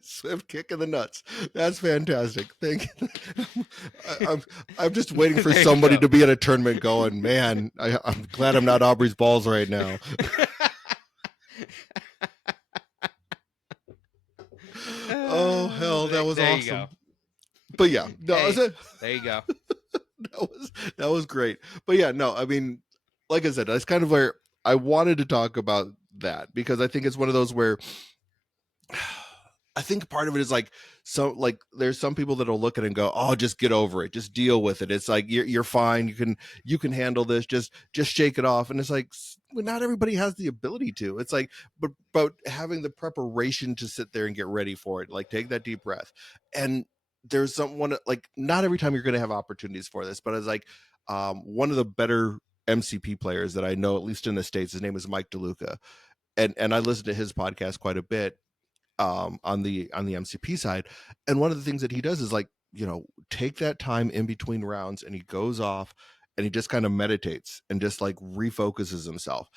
Swift kick in the nuts. That's fantastic. Thank you. I'm I'm just waiting for There you somebody go. to be at a tournament going, man, I'm glad I'm not Aubrey's balls right now. Oh hell, that was There you go. awesome. But yeah, no, Hey, there you go. that was great. But yeah, no, I mean, like I said, that's kind of where I wanted to talk about that because I think it's one of those where I think part of it is like like there's some people that'll look at it and go, "Oh, just get over it, just deal with it. It's like you're fine. You can handle this. Just shake it off." And it's like well, not everybody has the ability to. It's like but having the preparation to sit there and get ready for it, like take that deep breath. And there's someone like not every time you're going to have opportunities for this, but it's like one of the better MCP players that I know, at least in the States, his name is Mike DeLuca, and I listen to his podcast quite a bit on the MCP side. And one of the things that he does is like, take that time in between rounds and he goes off and he just kind of meditates and just like refocuses himself.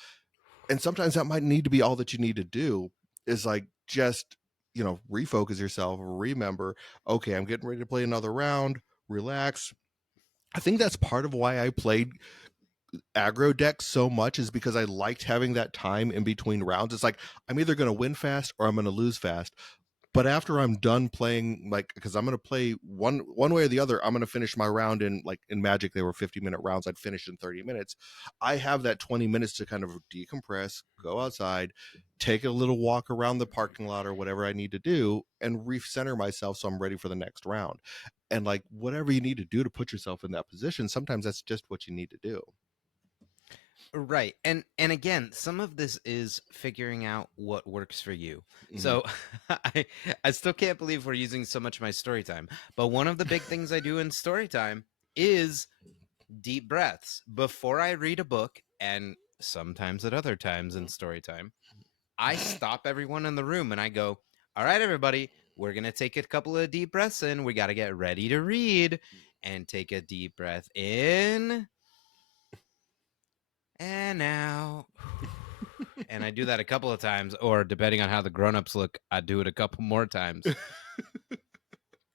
And sometimes that might need to be all that you need to do is like just, refocus yourself, remember, okay, I'm getting ready to play another round, relax. I think that's part of why I played aggro decks so much is because I liked having that time in between rounds. It's like I'm either going to win fast or I'm going to lose fast. But after I'm done playing, like, because I'm going to play one way or the other, I'm going to finish my round in like in Magic. They were 50-minute rounds. I'd finish in 30 minutes. I have that 20 minutes to kind of decompress, go outside, take a little walk around the parking lot or whatever I need to do, and recenter myself so I'm ready for the next round. And like whatever you need to do to put yourself in that position, sometimes that's just what you need to do. Right. And again, some of this is figuring out what works for you. Mm-hmm. So I still can't believe we're using so much of my story time. But one of the big things I do in story time is deep breaths before I read a book, and sometimes at other times in story time. I stop everyone in the room and I go, "All right, everybody, we're going to take a couple of deep breaths in. We got to get ready to read." And take a deep breath in and out. And I do that a couple of times, or depending on how the grown-ups look, I do it a couple more times.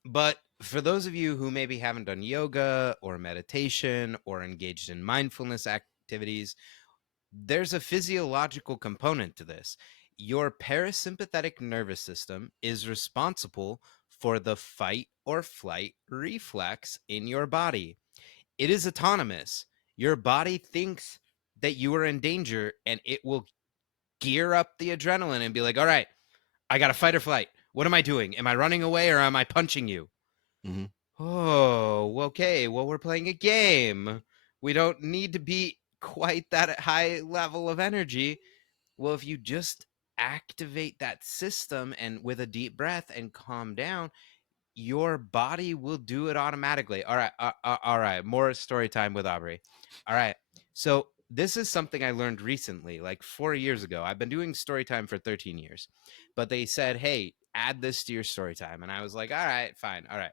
But for those of you who maybe haven't done yoga or meditation or engaged in mindfulness activities, there's a physiological component to this. Your parasympathetic nervous system is responsible for the fight or flight reflex in your body. It is autonomous. Your body thinks that you are in danger and it will gear up the adrenaline and be like, all right, I got to fight or flight. What am I doing? Am I running away or am I punching you? Mm-hmm. Oh, okay. Well, we're playing a game. We don't need to be quite that high level of energy. Well, if you just activate that system and with a deep breath and calm down, your body will do it automatically. All right. All right. More story time with Aubrey. All right. So this is something I learned recently, like 4 years ago. I've been doing story time for 13 years, but they said, hey, add this to your story time. And I was like, all right, fine. All right.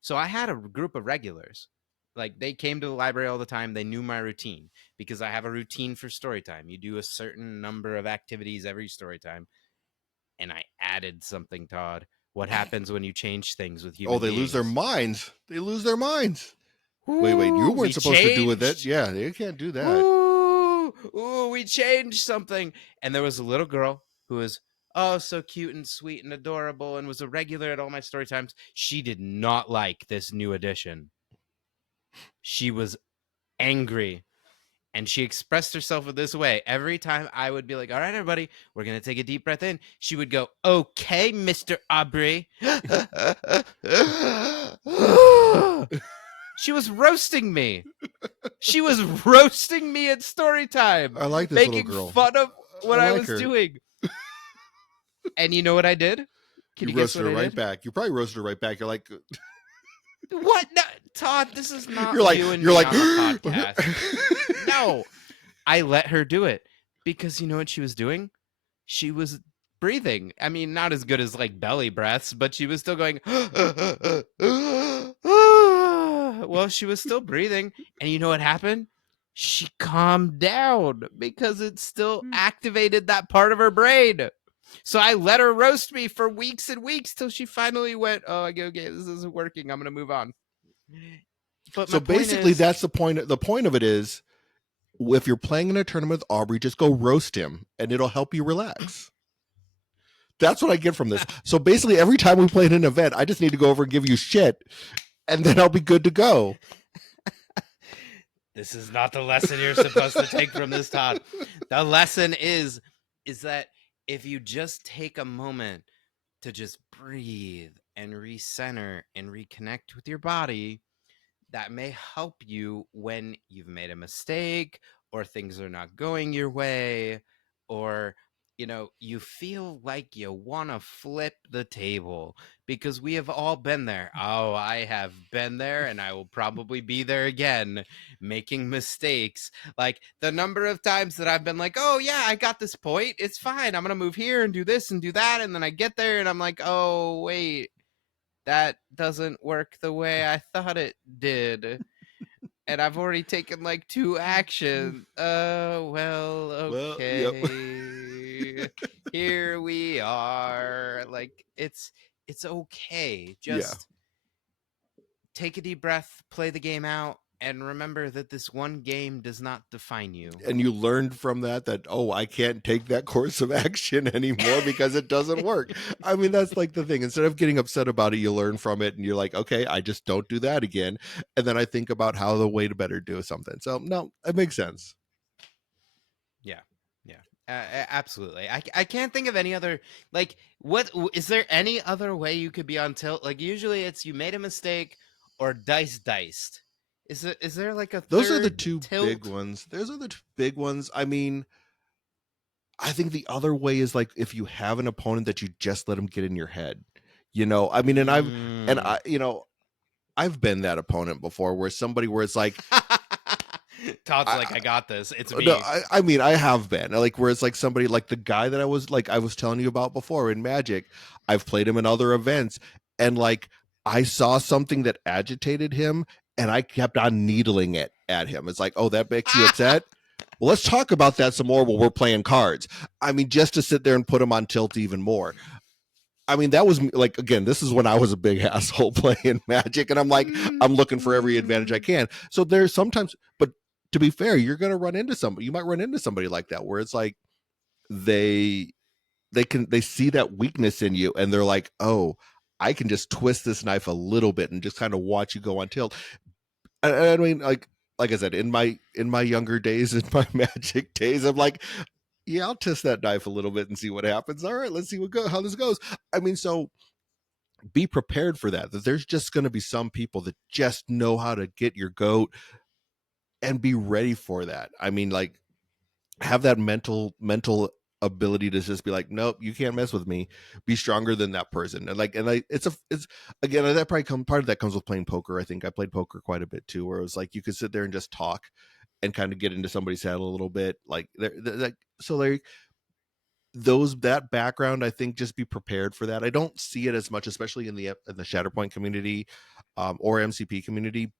So I had a group of regulars. Like they came to the library all the time. They knew my routine because I have a routine for story time. You do a certain number of activities every story time. And I added something, Todd. What happens when you change things with Oh, human they lose their beings? minds. They lose their minds. Wait, you Ooh, weren't we supposed to do with it. changed. Yeah, they can't do that. Ooh, we changed something. And there was a little girl who was oh so cute and sweet and adorable and was a regular at all my story times. She did not like this new addition. She was angry. And she expressed herself in this way. Every time I would be like, all right, everybody, we're going to take a deep breath in. She would go, okay, Mr. Aubrey. She was roasting me. She was roasting me at story time, I like this little making girl. fun of I what I like was her. doing. And you know what I did? Can You you guess roasted what her I right did? back. You probably roasted her right back. You're like, What? No, Todd, this is not you're like, you and you're me like, on a podcast. No, I let her do it because you know what she was doing? She was breathing. I mean, not as good as like belly breaths, but she was still going. Well, she was still breathing, and you know what happened? She calmed down because it still activated that part of her brain. So I let her roast me for weeks and weeks till she finally went, "Oh, okay, this isn't working. I'm gonna move on." But So my point basically, is, that's the point. The point of it is, if you're playing in a tournament with Aubrey, just go roast him, and it'll help you relax. That's what I get from this. So basically, every time we play in an event, I just need to go over and give you shit, and then I'll be good to go. this is not the lesson you're supposed to take from this, Todd. The lesson is that if you just take a moment to just breathe and recenter and reconnect with your body, that may help you when you've made a mistake or things are not going your way, or you feel like you want to flip the table, because we have all been there. Oh, I have been there, and I will probably be there again, making mistakes. Like the number of times that I've been like, oh yeah, I got this point, it's fine, I'm gonna move here and do this and do that, and then I get there and I'm like, oh wait, that doesn't work the way I thought it did. And I've already taken like 2 actions. Well, Well, yep. okay. Here we are. Like it's okay. Yeah. Just take a deep breath, play the game out, and remember that this one game does not define you. And you learned from that, oh, I can't take that course of action anymore because it doesn't work. I mean, that's like the thing. Instead of getting upset about it, you learn from it and you're like, okay, I just don't do that again. And then I think about how the way to better do something. So no, it makes sense. Yeah. Yeah. Absolutely. I can't think of any other, like, what is there any other way you could be on tilt? Like usually it's you made a mistake or diced. Is there like a Those are the third two big tilt? ones. Those are the two big ones. I mean, I think the other way is like if you have an opponent that you just let them get in your head. I mean, and Mm. I, I've been that opponent before where somebody where it's like Todd's I, like, I got this. It's no, me. I mean I have been like where it's like somebody like the guy that I was telling you about before in Magic. I've played him in other events, and like I saw something that agitated him, and I kept on needling it at him. It's like, oh, that makes you upset. Well, let's talk about that some more while we're playing cards. I mean, just to sit there and put him on tilt even more. I mean, that was like, again, this is when I was a big asshole playing Magic, and I'm like, I'm looking for every advantage I can. So there's sometimes, but to be fair, you're going to run into somebody. You might run into somebody like that where it's like they they see that weakness in you, and they're like, oh, I can just twist this knife a little bit and just kind of watch you go on tilt. I mean, like I said, in my younger days, in my Magic days, I'm like, yeah, I'll test that knife a little bit and see what happens. All right, let's see how this goes. I mean, so be prepared for that there's just going to be some people that just know how to get your goat, and be ready for that. I mean, like, have that mental ability to just be like, nope, you can't mess with me. Be stronger than that person. And like, and I it's again, that probably part of that comes with playing poker. I think I played poker quite a bit too, where it was like you could sit there and just talk and kind of get into somebody's head a little bit, like like, so there, those, that background, I think, just be prepared for that. I don't see it as much, especially in the Shatterpoint community, or MCP community.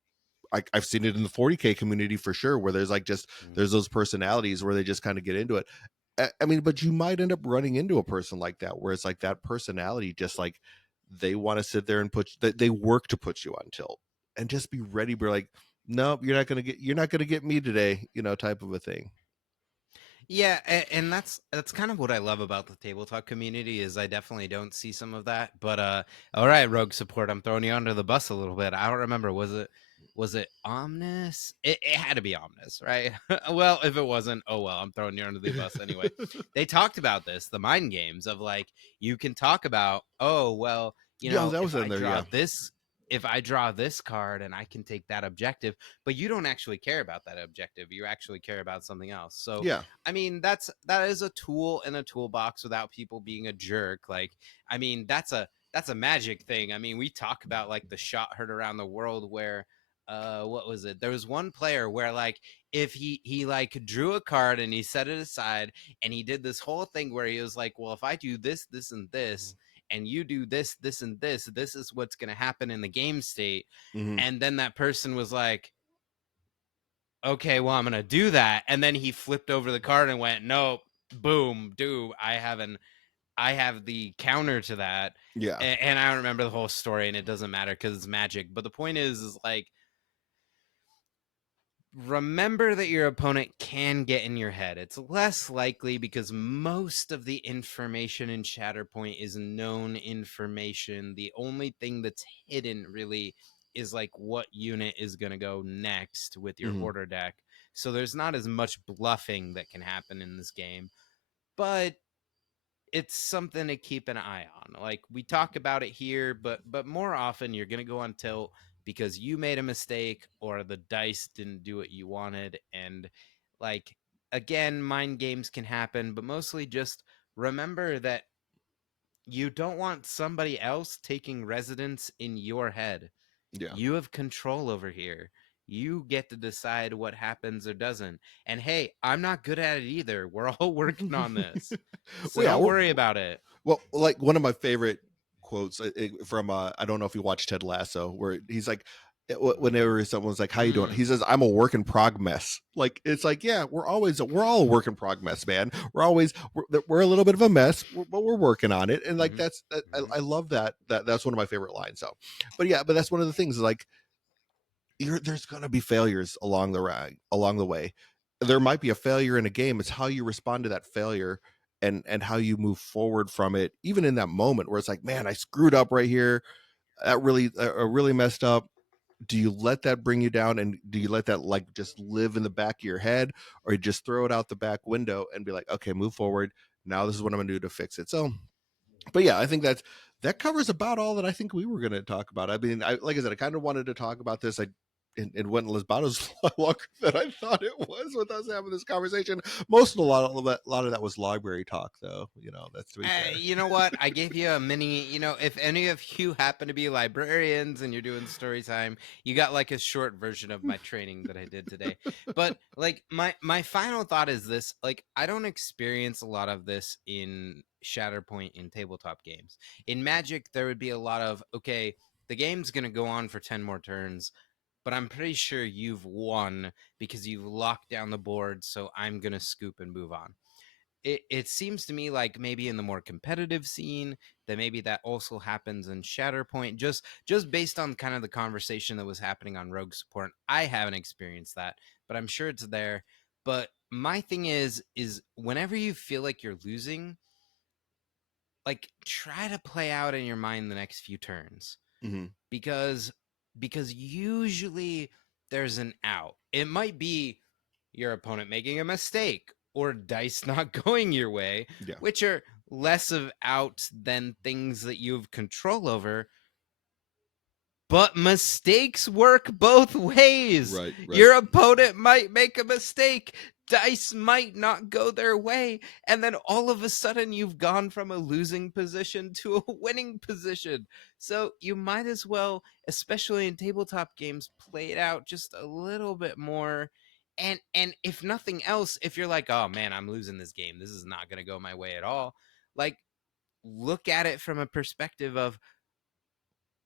I've seen it in the 40K community for sure, where there's like just there's those personalities where they just kind of get into it. I mean, but you might end up running into a person like that, where it's like that personality just like they want to sit there and they work to put you on tilt, and just be ready. Be like, nope, you're not gonna get me today, type of a thing. Yeah, and that's kind of what I love about the tabletop community is I definitely don't see some of that. But all right, Rogue Support, I'm throwing you under the bus a little bit. I don't remember, was it Omnis? It had to be Omnis, right? Well, if it wasn't, oh well, I'm throwing you under the bus anyway. They talked about this, the mind games of like you can talk about, oh well, Yeah, that was if in I there. draw Yeah, this, if I draw this card and I can take that objective, but you don't actually care about that objective. You actually care about something else. So yeah. I mean, that is a tool in a toolbox without people being a jerk. Like, I mean, that's a magic thing. I mean, we talk about like the shot heard around the world where what was it? There was one player where like if he like drew a card and he set it aside, and he did this whole thing where he was like, well, if I do this, this, and this, and you do this, this, and this is what's going to happen in the game state. Mm-hmm. And then that person was like, okay, well, I'm going to do that. And then he flipped over the card and went, nope, boom, do I have the counter to that. Yeah. And I don't remember the whole story, and it doesn't matter because it's Magic. But the point is like, remember that your opponent can get in your head. It's less likely because most of the information in Shatterpoint is known information. The only thing that's hidden really is like what unit is going to go next with your Mm-hmm. order deck. So there's not as much bluffing that can happen in this game. But it's something to keep an eye on. Like, we talk about it here, but more often you're going to go on tilt because you made a mistake or the dice didn't do what you wanted. And like, again, mind games can happen, but mostly just remember that you don't want somebody else taking residence in your head. Yeah. You have control over here. You get to decide what happens or doesn't. And hey, I'm not good at it either. We're all working on this. So Well, yeah, don't worry about it. well, like one of my favorite quotes from I don't know if you watched Ted Lasso, where he's like, whenever someone's like, "How you doing?" Mm, He says, "I'm a work in prog mess." Like, it's like, yeah, we're all a work in prog mess, man. We're a little bit of a mess, but we're working on it, and like mhm, I mhm. love that's one of my favorite lines. So, but yeah, but that's one of the things, like, there's gonna be failures along the way. There might be a failure in a game. It's how you respond to that failure, and how you move forward from it, even in that moment where it's like, man, I screwed up right here. That really messed up. Do you let that bring you down, and do you let that like just live in the back of your head, or you just throw it out the back window and be like, okay, move forward. Now this is what I'm gonna do to fix it. So, but yeah, I think that covers about all that I think we were going to talk about. I mean, like I said, I kind of wanted to talk about this. It went about as longer than I thought it was with us having this conversation. Most of a lot of that was library talk, though. That's to be fair. You know what? I gave you a mini. If any of you happen to be librarians and you're doing story time, you got like a short version of my training that I did today. But like, my final thought is this: like, I don't experience a lot of this in Shatterpoint in tabletop games. In Magic, there would be a lot of, okay, the game's gonna go on for 10 more turns, but I'm pretty sure you've won because you've locked down the board. So I'm gonna scoop and move on. It seems to me like maybe in the more competitive scene that maybe that also happens in Shatterpoint, just based on kind of the conversation that was happening on Rogue Support. I haven't experienced that, but I'm sure it's there. But my thing is whenever you feel like you're losing, like, try to play out in your mind the next few turns, Hmm. because usually there's an out. It might be your opponent making a mistake or dice not going your way, Yeah. which are less of outs than things that you have control over. But mistakes work both ways. Right. Right. Your opponent might make a mistake. Dice might not go their way. And then all of a sudden, you've gone from a losing position to a winning position. So you might as well, especially in tabletop games, play it out just a little bit more. And if nothing else, if you're like, oh man, I'm losing this game, this is not going to go my way at all. Like, look at it from a perspective of,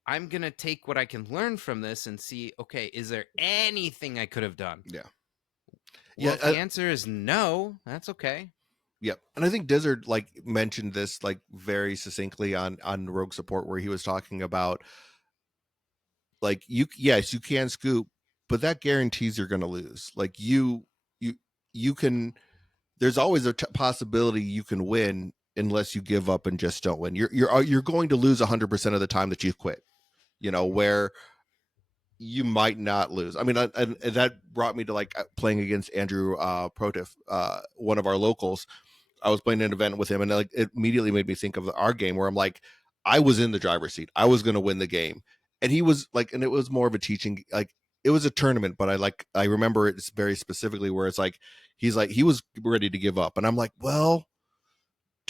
I'm going to take what I can learn from this and see, okay, is there anything I could have done? Yeah. Well, Yeah. if the answer is no, that's okay. Yep. And I think Dizzard like mentioned this like very succinctly on Rogue Support, where he was talking about, like, yes, you can scoop, but that guarantees you're going to lose. Like, you you can there's always a possibility you can win unless you give up and just don't win. You're going to lose 100% of the time that you quit. Where you might not lose. I mean, and that brought me to like playing against Andrew Protif, one of our locals. I was playing an event with him, and like it immediately made me think of our game where I'm like, I was in the driver's seat. I was going to win the game, and he was like, and it was more of a teaching, like it was a tournament, but I remember it very specifically where it's like he was ready to give up, and I'm like, well,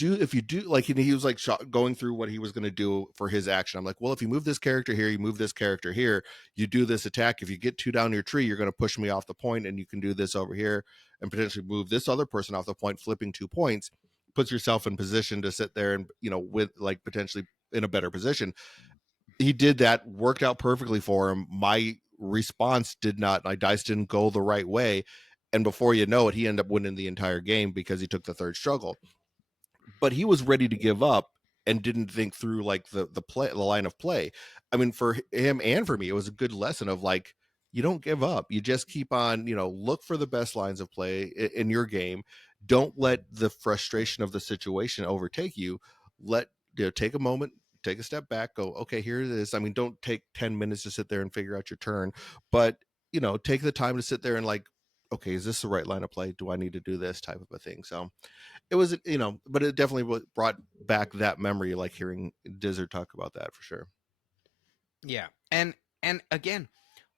if you do like, he was like going through what he was going to do for his action. I'm like, well, if you move this character here, you move this character here, you do this attack. If you get 2 down your tree, you're going to push me off the point, and you can do this over here and potentially move this other person off the point, flipping 2 points, puts yourself in position to sit there and, with like potentially in a better position. He did that, worked out perfectly for him. My response did not, my dice didn't go the right way. And before you know it, he ended up winning the entire game because he took the third struggle. But he was ready to give up and didn't think through like the line of play. I mean, for him and for me, it was a good lesson of like, you don't give up. You just keep on, look for the best lines of play in your game. Don't let the frustration of the situation overtake you. Take a moment, take a step back, go, okay, here it is. I mean, don't take 10 minutes to sit there and figure out your turn, but take the time to sit there and like, okay, is this the right line of play? Do I need to do this type of a thing? So it was, but it definitely brought back that memory, like hearing Dizzard talk about that for sure. Yeah. And again,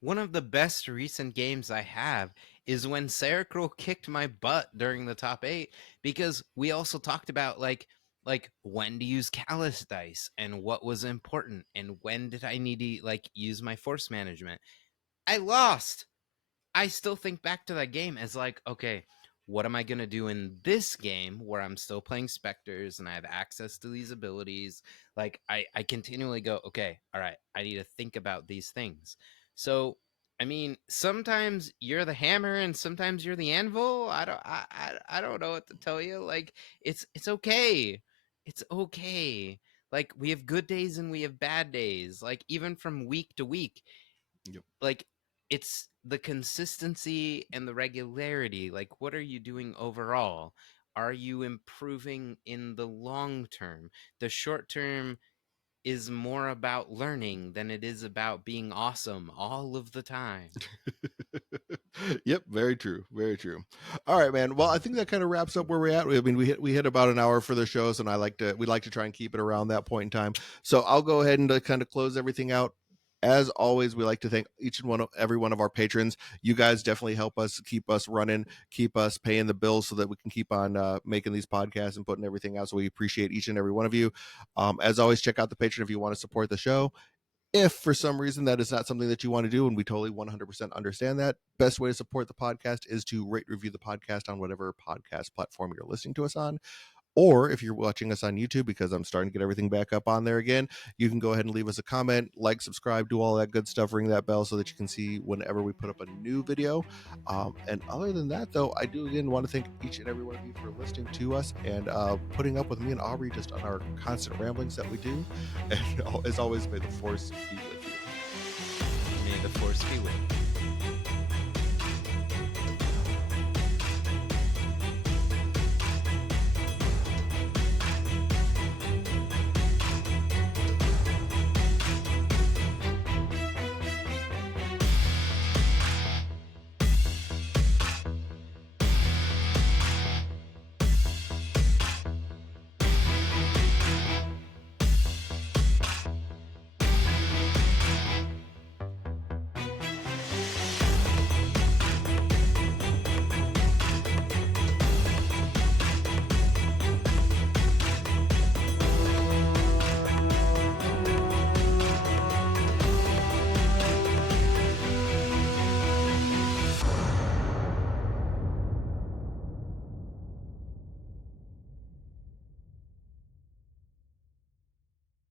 one of the best recent games I have is when Saracrol kicked my butt during the top 8, because we also talked about like when to use callous dice and what was important and when did I need to like use my force management. I lost. I still think back to that game as like, okay, what am I going to do in this game where I'm still playing specters and I have access to these abilities? Like I continually go, okay, all right, I need to think about these things. So, I mean, sometimes you're the hammer and sometimes you're the anvil. I don't know what to tell you. Like it's okay. It's okay. Like we have good days and we have bad days. Like even from week to week, Yep. like it's the consistency and the regularity. Like what are you doing overall? Are you improving in the long term? The short term is more about learning than it is about being awesome all of the time. Yep, very true, very true. All right, man. Well, I think that kind of wraps up where we're at. I mean, we hit about an hour for the shows, and we like to try and keep it around that point in time. So I'll go ahead and kind of close everything out. As always, we like to thank every one of our patrons. You guys definitely help us keep us running, keep us paying the bills, so that we can keep on making these podcasts and putting everything out. So we appreciate each and every one of you. As always, check out the Patreon if you want to support the show. If for some reason that is not something that you want to do, and we totally 100% understand that, best way to support the podcast is to rate, review the podcast on whatever podcast platform you're listening to us on. Or if you're watching us on YouTube, because I'm starting to get everything back up on there again, you can go ahead and leave us a comment, like, subscribe, do all that good stuff, ring that bell so that you can see whenever we put up a new video. And other than that, though, I do again want to thank each and every one of you for listening to us and putting up with me and Aubrey just on our constant ramblings that we do. And as always, may the force be with you. May the force be with you.